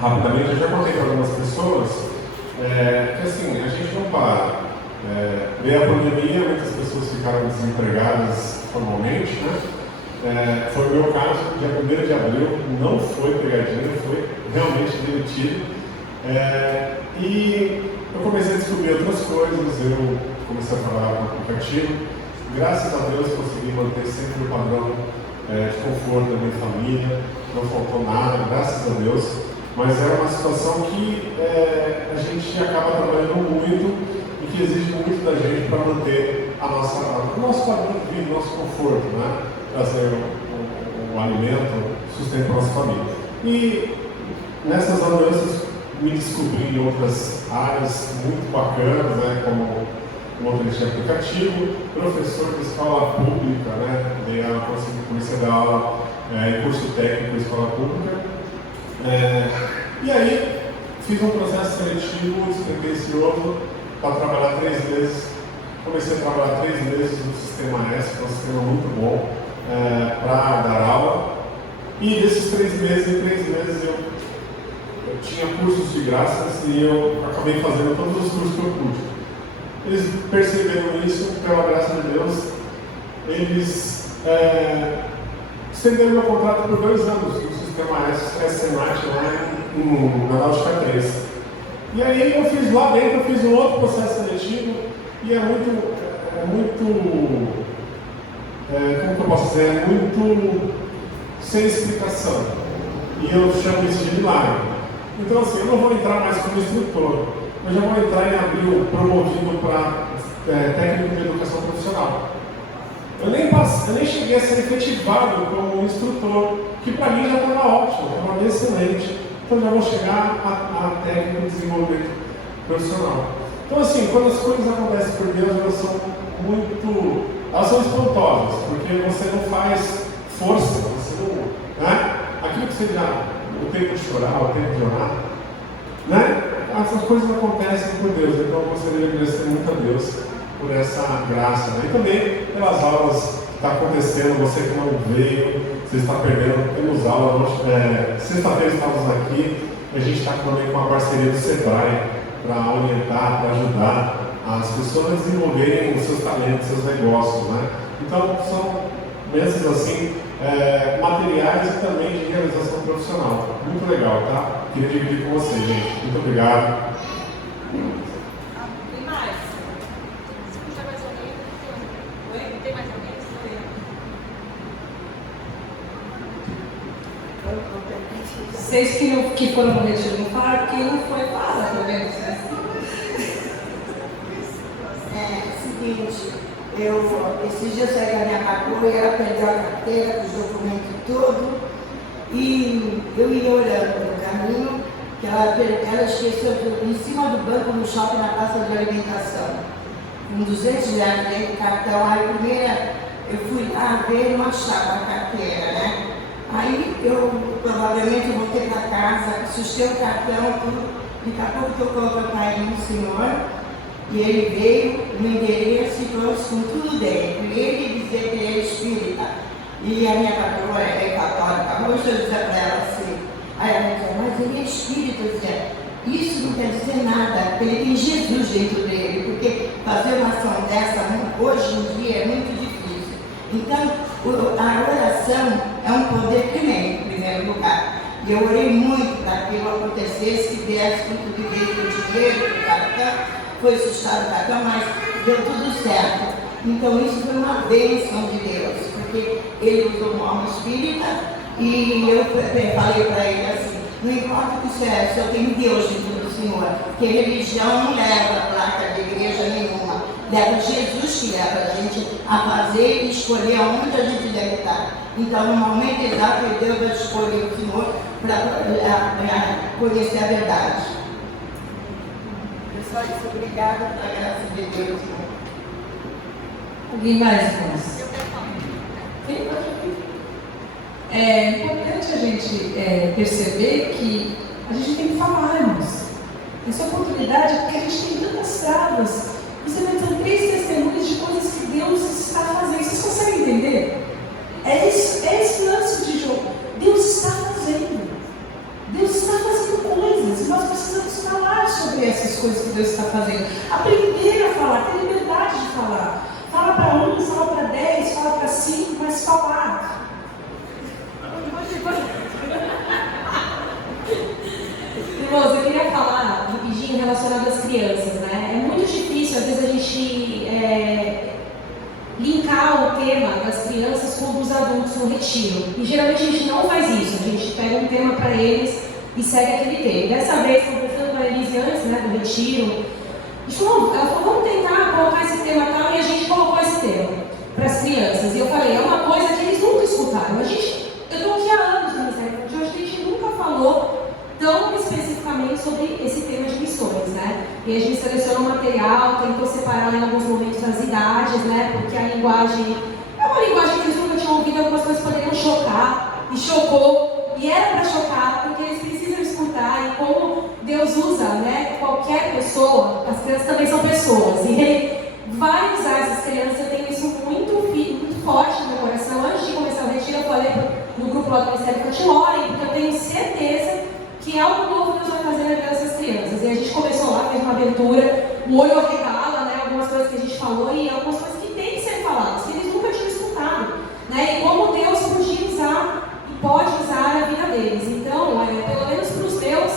Rapidamente, eu já contei para algumas pessoas que assim, a gente não para. Veio a pandemia, muitas pessoas ficaram desempregadas formalmente, né? Foi o meu caso, dia 1º de abril, não foi pegadinha, foi realmente demitido. E eu comecei a descobrir outras coisas, eu comecei a trabalhar com aplicativo. Graças a Deus consegui manter sempre o padrão de conforto da minha família, não faltou nada, graças a Deus. Mas é uma situação que a gente acaba trabalhando muito e que exige muito da gente para manter o nosso padrão de vida, o nosso conforto, né? Trazer o alimento, sustento para a nossa família. E nessas andanças me descobri em outras áreas muito bacanas, né? Como motorista de aplicativo, professor de escola pública, né? Comecei a dar aula em curso técnico de escola pública. E aí fiz um processo seletivo, escrevi esse outro para trabalhar 3 meses. Comecei a trabalhar 3 meses no Sistema S, que é um sistema muito bom para dar aula. E desses 3 meses, em 3 meses eu tinha cursos de graça e eu acabei fazendo todos os cursos que eu pude. Eles perceberam isso, pela graça de Deus, eles estenderam meu contrato por 2 anos no Sistema S, Senat, lá na Náutica 3. E aí eu fiz lá dentro, eu fiz um outro processo seletivo e como que eu posso dizer, é muito sem explicação. E eu chamo isso de milagre. Então assim, eu não vou entrar mais como instrutor, eu já vou entrar em abril promovido para técnico de educação profissional. Eu nem cheguei a ser efetivado como instrutor, que para mim já estava ótimo, estava excelente. Então já vou chegar a técnico de desenvolvimento profissional. Então assim, quando as coisas acontecem por Deus, elas são espantosas, porque você não faz força, você não, né? Aquilo que você já, o tempo de chorar, o tempo de orar, né? Essas coisas acontecem por Deus, então eu gostaria de agradecer muito a Deus por essa graça, né? E também pelas aulas que está acontecendo, você que não veio, você está perdendo, temos aulas, sexta-feira estamos aqui, e a gente está também com a parceria do Sebrae para orientar, para ajudar as pessoas a desenvolverem os seus talentos, seus negócios, né? Então são meses assim, materiais e também de realização profissional. Muito legal, tá? Queria dividir com vocês, gente. Muito obrigado. Tem mais? Tem mais alguém? Oi? Tem mais alguém? Vocês que foram no retiro não falaram, quem não foi, fala, pelo menos, né? Seguinte, esses dias eu saí da minha patroa e ela perdeu a carteira, com os documentos tudo, e eu ia olhando no caminho, que ela esqueceu em cima do banco no shopping na praça de alimentação, com R$200 dentro do cartão. Aí primeiro eu fui lá ver e não achava a carteira, né? Aí eu provavelmente voltei para casa, assustei o cartão, tudo. Daqui a pouco tocou a campainha do senhor, e ele veio no endereço e trouxe com tudo dentro. E ele dizia que ele é espírita. E a minha patroa é católica. Hoje eu dizia para ela assim, aí ela dizia, mas ele é espírita. Eu dizia, isso não quer dizer nada, porque ele tem Jesus dentro dele, porque fazer uma ação dessa hoje em dia é muito difícil. Então, a oração é um poder tremendo, em primeiro lugar. E eu orei muito para que aquilo acontecesse, que viesse com tudo que veio do dinheiro, do cartão, foi assustado o cartão, mas deu tudo certo. Então isso foi uma bênção de Deus, porque ele usou um alma espírita e eu falei para ele assim, não importa o que isso é, só tem Deus dentro do Senhor, porque religião não leva placa de igreja nenhuma, leva Jesus que leva a gente a fazer e escolher aonde a gente deve estar. Então no momento exato Deus vai escolher o Senhor para conhecer a verdade. Pessoal, isso, obrigada pela graça de Deus. Alguém mais, irmãos? É importante a gente perceber que a gente tem que falar, irmãos. Essa oportunidade, porque a gente tem tantas travas. Você vai ter 3 testemunhos de coisas que Deus está fazendo. Vocês conseguem entender? É esse lance de jogo. Deus está fazendo. fazendo. Aprender a falar, ter liberdade de falar. Fala para 1, fala para 10, fala para 5, mas falar. Irmãos, eu queria falar rapidinho relacionado às crianças, né? É muito difícil, às vezes, a gente linkar o tema das crianças com o dos adultos no retiro. E geralmente a gente não faz isso, a gente pega um tema para eles e segue aquele tema. Dessa vez, conversando com a Elise antes, né, do retiro, ela falou, vamos tentar colocar esse tema tal, e a gente colocou esse tema para as crianças. E eu falei, é uma coisa que eles nunca escutaram. Eu estou aqui há anos no Ministério de hoje, a gente nunca falou tão especificamente sobre esse tema de missões, né? E a gente selecionou material, tentou separar em alguns momentos as idades, né? Porque a linguagem é uma linguagem que eles nunca tinham ouvido, algumas coisas poderiam chocar, e chocou, e era para chocar, porque eles precisam escutar, e como Deus usa, né? Qualquer pessoa, as crianças também são pessoas, e Ele vai usar essas crianças. Eu tenho isso muito forte no meu coração. Antes de começar o retiro, eu falei no grupo lá do Ministério Infantil, orem, porque eu tenho certeza que algo novo Deus vai fazer na vida dessas crianças. E a gente começou lá, fez uma abertura, o olho arregala, né? Algumas coisas que a gente falou e algumas coisas que têm que ser faladas, que eles nunca tinham escutado, né? E como Deus podia usar e pode usar a vida deles. Então, pelo menos para os meus,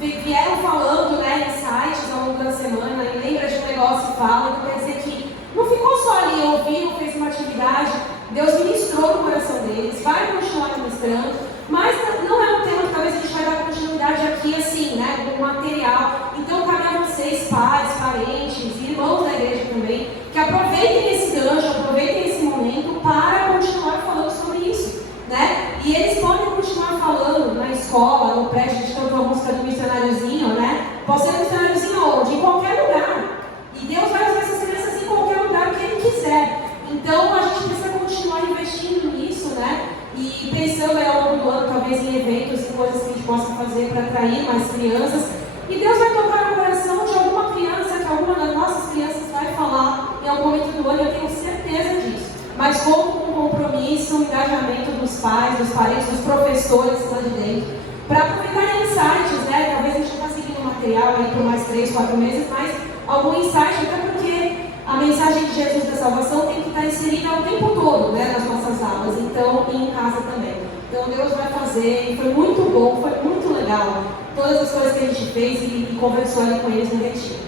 vieram falando, né, em sites ao longo da semana, e lembra de um negócio e fala, então quer dizer que não ficou só ali, ouviu, fez uma atividade, Deus ministrou no coração deles, vai continuar ministrando, mas não é um tema que talvez a gente vai dar continuidade aqui assim, né, com material. Então cabe a vocês, pais, parentes, irmãos da igreja também, que aproveitem esse gancho, aproveitem esse momento para continuar falando sobre isso, né? E eles podem continuar falando na escola, no prédio, a gente cantou a música do missionáriozinho, né? Pode ser um missionáriozinho onde? Em qualquer lugar. E Deus vai usar essas crianças em qualquer lugar que Ele quiser. Então a gente precisa continuar investindo nisso, né? E pensando aí ao longo do ano, talvez em eventos e coisas que a gente possa fazer para atrair mais crianças. E Deus vai tocar no coração de alguma criança, que alguma das nossas crianças vai falar em algum momento do ano, eu tenho certeza disso. Mas conto com o compromisso, o engajamento dos pais, dos parentes, dos professores lá de dentro, para aproveitar insights, né? Talvez a gente não está seguindo material aí por mais 3, 4 meses, mas algum insight, até porque a mensagem de Jesus da salvação tem que estar inserida o tempo todo, né, nas nossas aulas, então, e em casa também. Então Deus vai fazer, e foi muito bom, foi muito legal, todas as coisas que a gente fez e conversou ali com eles no retiro.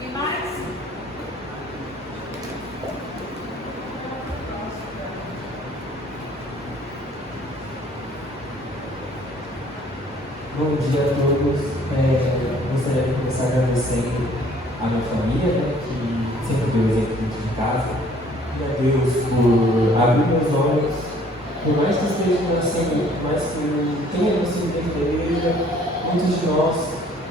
E mais? Bom dia a todos. Gostaria de começar agradecendo a minha família, né, que sempre deu exemplo dentro de casa, e a Deus por abrir meus olhos, por mais que esteja nascendo, por mais que eu tenha nascido dentro da igreja, muitos de nós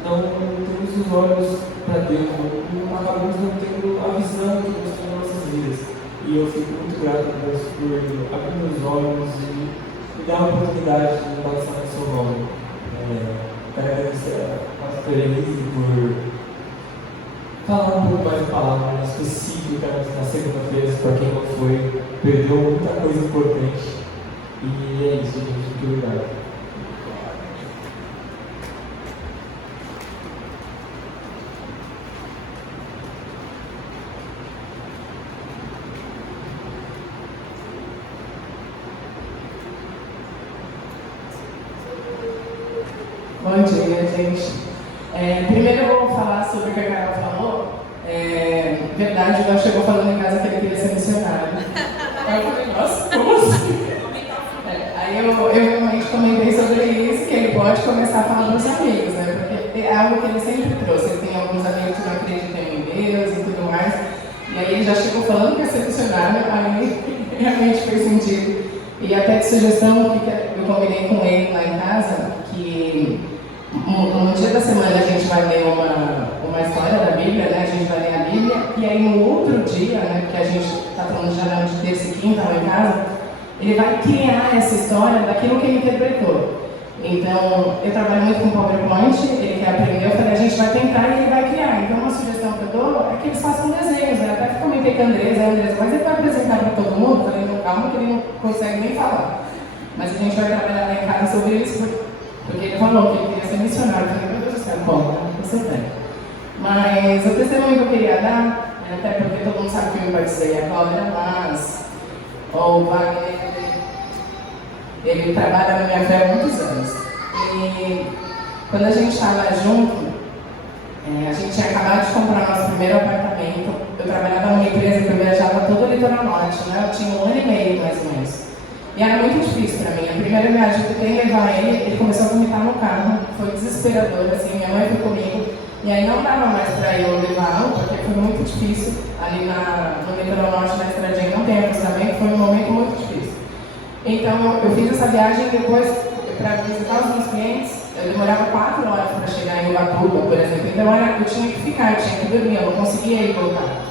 não temos os olhos para Deus, não acabamos não tendo a visão que Deus tem nas nossas vidas. E eu fico muito grato a Deus por abrir meus olhos e me dar a oportunidade de lançar o seu nome. Quero agradecer a pastora Elise por falar um pouco mais de palavra específica na segunda-feira, para quem não foi, perdeu muita coisa importante. E é isso, gente, muito obrigado. Bom dia, gente. Primeiro eu vou falar sobre o que a Carol falou. Verdade, o Léo chegou falando em casa que ele queria ser missionário. Aí eu falei, nossa, como assim? Aí eu realmente comentei sobre isso, que ele pode começar a falar dos amigos, né? Porque é algo que ele sempre trouxe. Ele tem alguns amigos que não acreditam em Deus e tudo mais. E aí ele já chegou falando que ia ser missionário, aí realmente fez sentido. E até de sugestão que eu combinei com ele lá em casa, que no dia da semana a gente vai ler uma história da Bíblia, né? A gente vai ler a Bíblia, e aí no outro dia, né? Porque a gente está falando já de terça e quinta lá em casa, ele vai criar essa história daquilo que ele interpretou. Então, eu trabalho muito com PowerPoint, ele quer aprender, eu falei, a gente vai tentar e ele vai criar. Então, uma sugestão que eu dou é que eles façam desenhos, né? Até comentei com a Andresa, mas ele vai apresentar para todo mundo, falei, não, calma que ele não consegue nem falar. Mas a gente vai trabalhar lá em casa sobre isso, porque ele falou que ele queria ser missionário. Eu falei, meu Deus do céu, bom, você tem. Mas o testemunho que eu queria dar, até porque todo mundo sabe que eu batizei a Cláudia, mas o Wagner, ele trabalha na minha fé há muitos anos. E quando a gente estava junto, a gente tinha acabado de comprar nosso primeiro apartamento. Eu trabalhava numa empresa que eu viajava todo o litoral norte, né? Eu tinha 1 ano e meio, mais ou menos. E era muito difícil para mim. A primeira viagem que eu tentei levar ele começou a vomitar no carro. Foi desesperador, assim, minha mãe foi comigo. E aí não dava mais para eu levá-lo, porque foi muito difícil. Ali no litoral norte, na estradinha, não tem acostamento, foi um momento muito difícil. Então eu fiz essa viagem depois para visitar os meus clientes. Eu demorava 4 horas para chegar em Ubatuba, por exemplo. Então eu tinha que ficar, eu tinha que dormir, eu não conseguia ir voltar.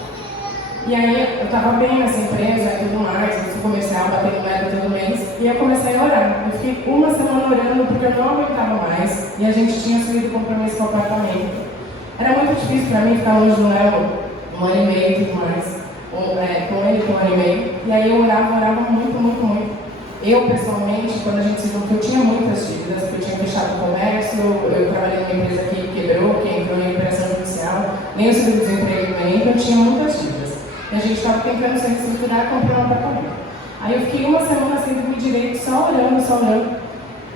E aí eu estava bem nessa empresa e tudo mais, eu fui comercial, batendo meta todo mês, e eu comecei a orar. Eu fiquei 1 semana orando porque eu não aguentava mais, e a gente tinha assumido compromisso com o apartamento. Era muito difícil para mim ficar longe do Léo 1 ano e meio e tudo mais, com ele por 1 ano e meio. E aí eu orava muito, muito, muito. Eu, pessoalmente, quando a gente se juntou, eu tinha muitas dívidas, porque eu tinha fechado o comércio, eu trabalhei numa empresa que quebrou, que entrou em operação judicial, nem o seguro-desemprego nem, então eu tinha muitas dívidas. E a gente estava tentando se reestruturar e comprar um apartamento. Aí eu fiquei 1 semana sem dormir direito, só orando.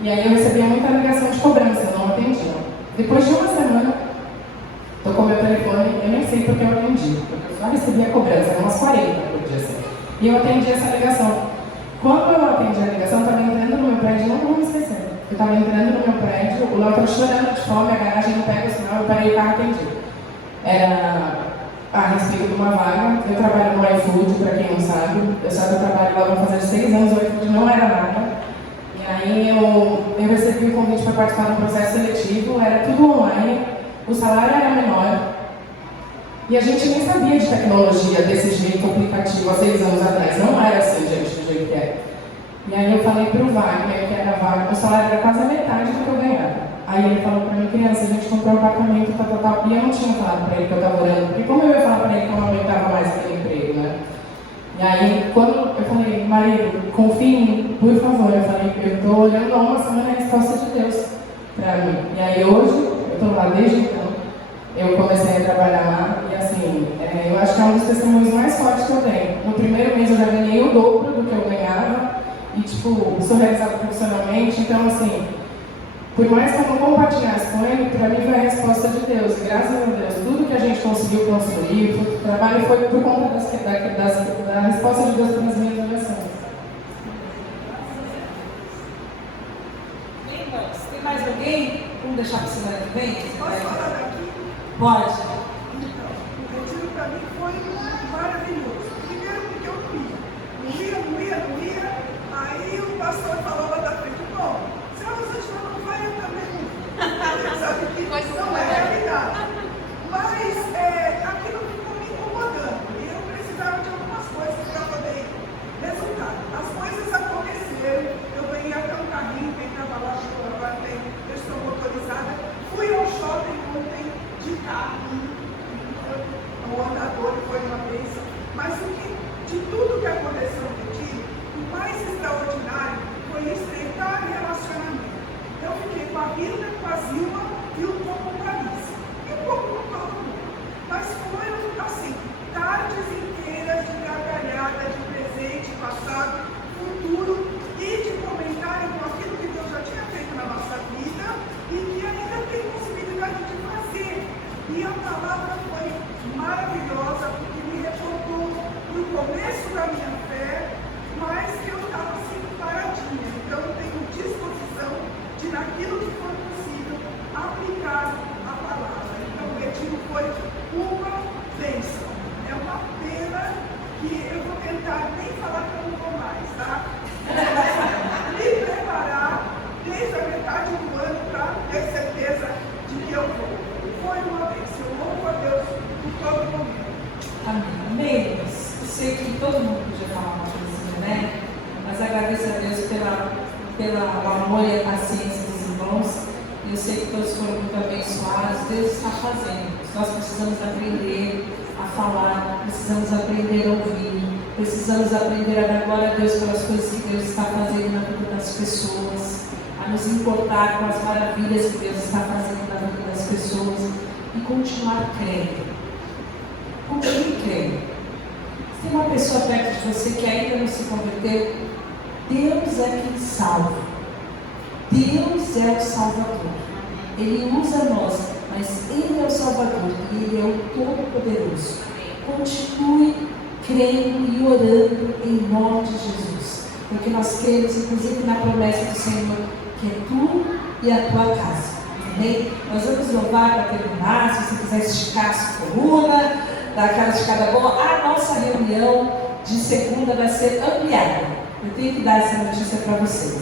E aí eu recebia muita ligação de cobrança, eu não atendia. Depois de 1 semana, tocou meu telefone, eu nem sei porque eu atendi, porque eu só recebia cobrança, eram umas 40 por dia assim. E eu atendi essa ligação. Quando eu atendi a ligação, eu estava entrando no meu prédio, não vou me esquecer. Eu estava entrando no meu prédio, o Léo estava chorando de fome, a garagem não pega o sinal, eu parei o carro e atendi. Era a respeito de uma vaga. Eu trabalho no iFood, para quem não sabe. Eu trabalho lá, vou fazer 6 anos, o iFood não era nada. E aí eu recebi o convite para participar do processo seletivo, era tudo online, o salário era menor. E a gente nem sabia de tecnologia desse jeito aplicativo há 6 anos atrás. Não era assim, gente, do jeito que é. E aí eu falei para o Wagner, que era a vaga, o salário era quase a metade do que eu ganhava. Aí ele falou para mim, criança, a gente comprou um apartamento, tal. E eu não tinha falado para ele que eu estava orando. Porque como eu ia falar para ele que eu não aguentava mais aquele emprego, né? E aí, quando eu falei, marido, confia em mim, por favor. Eu falei, eu estou olhando há 1 semana a resposta de Deus para mim. E aí hoje, eu estou lá desde então. Eu comecei a trabalhar lá e assim, eu acho que é um dos testemunhos mais fortes que eu tenho. No primeiro mês eu já ganhei o dobro do que eu ganhava e, tipo, sou realizada profissionalmente. Então, assim, por mais que eu não compartilhasse com ele, para mim foi a resposta de Deus. E graças a Deus, tudo que a gente conseguiu construir, o trabalho foi por conta da resposta de Deus para as minhas orações. Bem, irmãos, tem mais alguém? Vamos deixar para a semana que vem? Posso falar daqui? Pode. Então, o retiro para mim foi maravilhoso. Primeiro porque eu não ia. Aí o pastor falou lá da frente, bom, se vocês não vai, eu também não. Sabe que não é realidade. Mas aquilo ficou me incomodando. E eu precisava de algumas coisas para poder resultar. As coisas aconteceram. Eu ganhei até um carrinho, quem estava lá, agora eu estou motorizada. Fui ao shopping ontem de carro, o andador foi uma bênção, mas de tudo que aconteceu no retiro, o mais extraordinário foi estreitar relacionamento. Eu fiquei com a Rita, com a Zilma e um pouco com a Alice, e um pouco com todo mundo. Mas foram, assim, tardes inteiras de gargalhada, de presente, passado, futuro, e de comentário com aquilo que Deus já tinha feito na nossa vida e que ainda tem possibilidade de fazer. E a palavra foi maravilhosa, porque me reportou no começo da minha fé, mas que eu estava assim paradinha. Então eu tenho disposição de, naquilo que for possível, aplicar a palavra. Então o retiro foi uma bênção. É uma pena que eu vou tentar nem falar que eu não vou mais, tá? Me preparar desde a metade do ano para ter certeza de que eu vou. Foi uma bênção. Eu louvo a Deus por todo momento. Amém. Eu sei que todo mundo podia falar uma coisinha, né? Mas agradeço a Deus pelo amor e a paciência dos irmãos. Eu sei que todos foram muito abençoados. Deus está fazendo. Nós precisamos aprender a falar, precisamos aprender a ouvir, precisamos aprender a dar glória a Deus pelas coisas que Deus está fazendo na vida das pessoas, a nos importar com as maravilhas que Deus está fazendo na vida das pessoas. e continuar crendo. Continue crendo. Se tem uma pessoa perto de você que ainda não se converteu, Deus é quem salva. Deus é o Salvador. Ele usa nós, mas Ele é o Salvador e Ele é o Todo-Poderoso. Continue crendo e orando em nome de Jesus, porque nós cremos inclusive na promessa do Senhor, que é tu e a tua casa. Amém? Nós vamos louvar para terminar. Se você quiser esticar a sua coluna, dar aquela esticada boa, a nossa reunião de segunda vai ser ampliada. Eu tenho que dar essa notícia para vocês.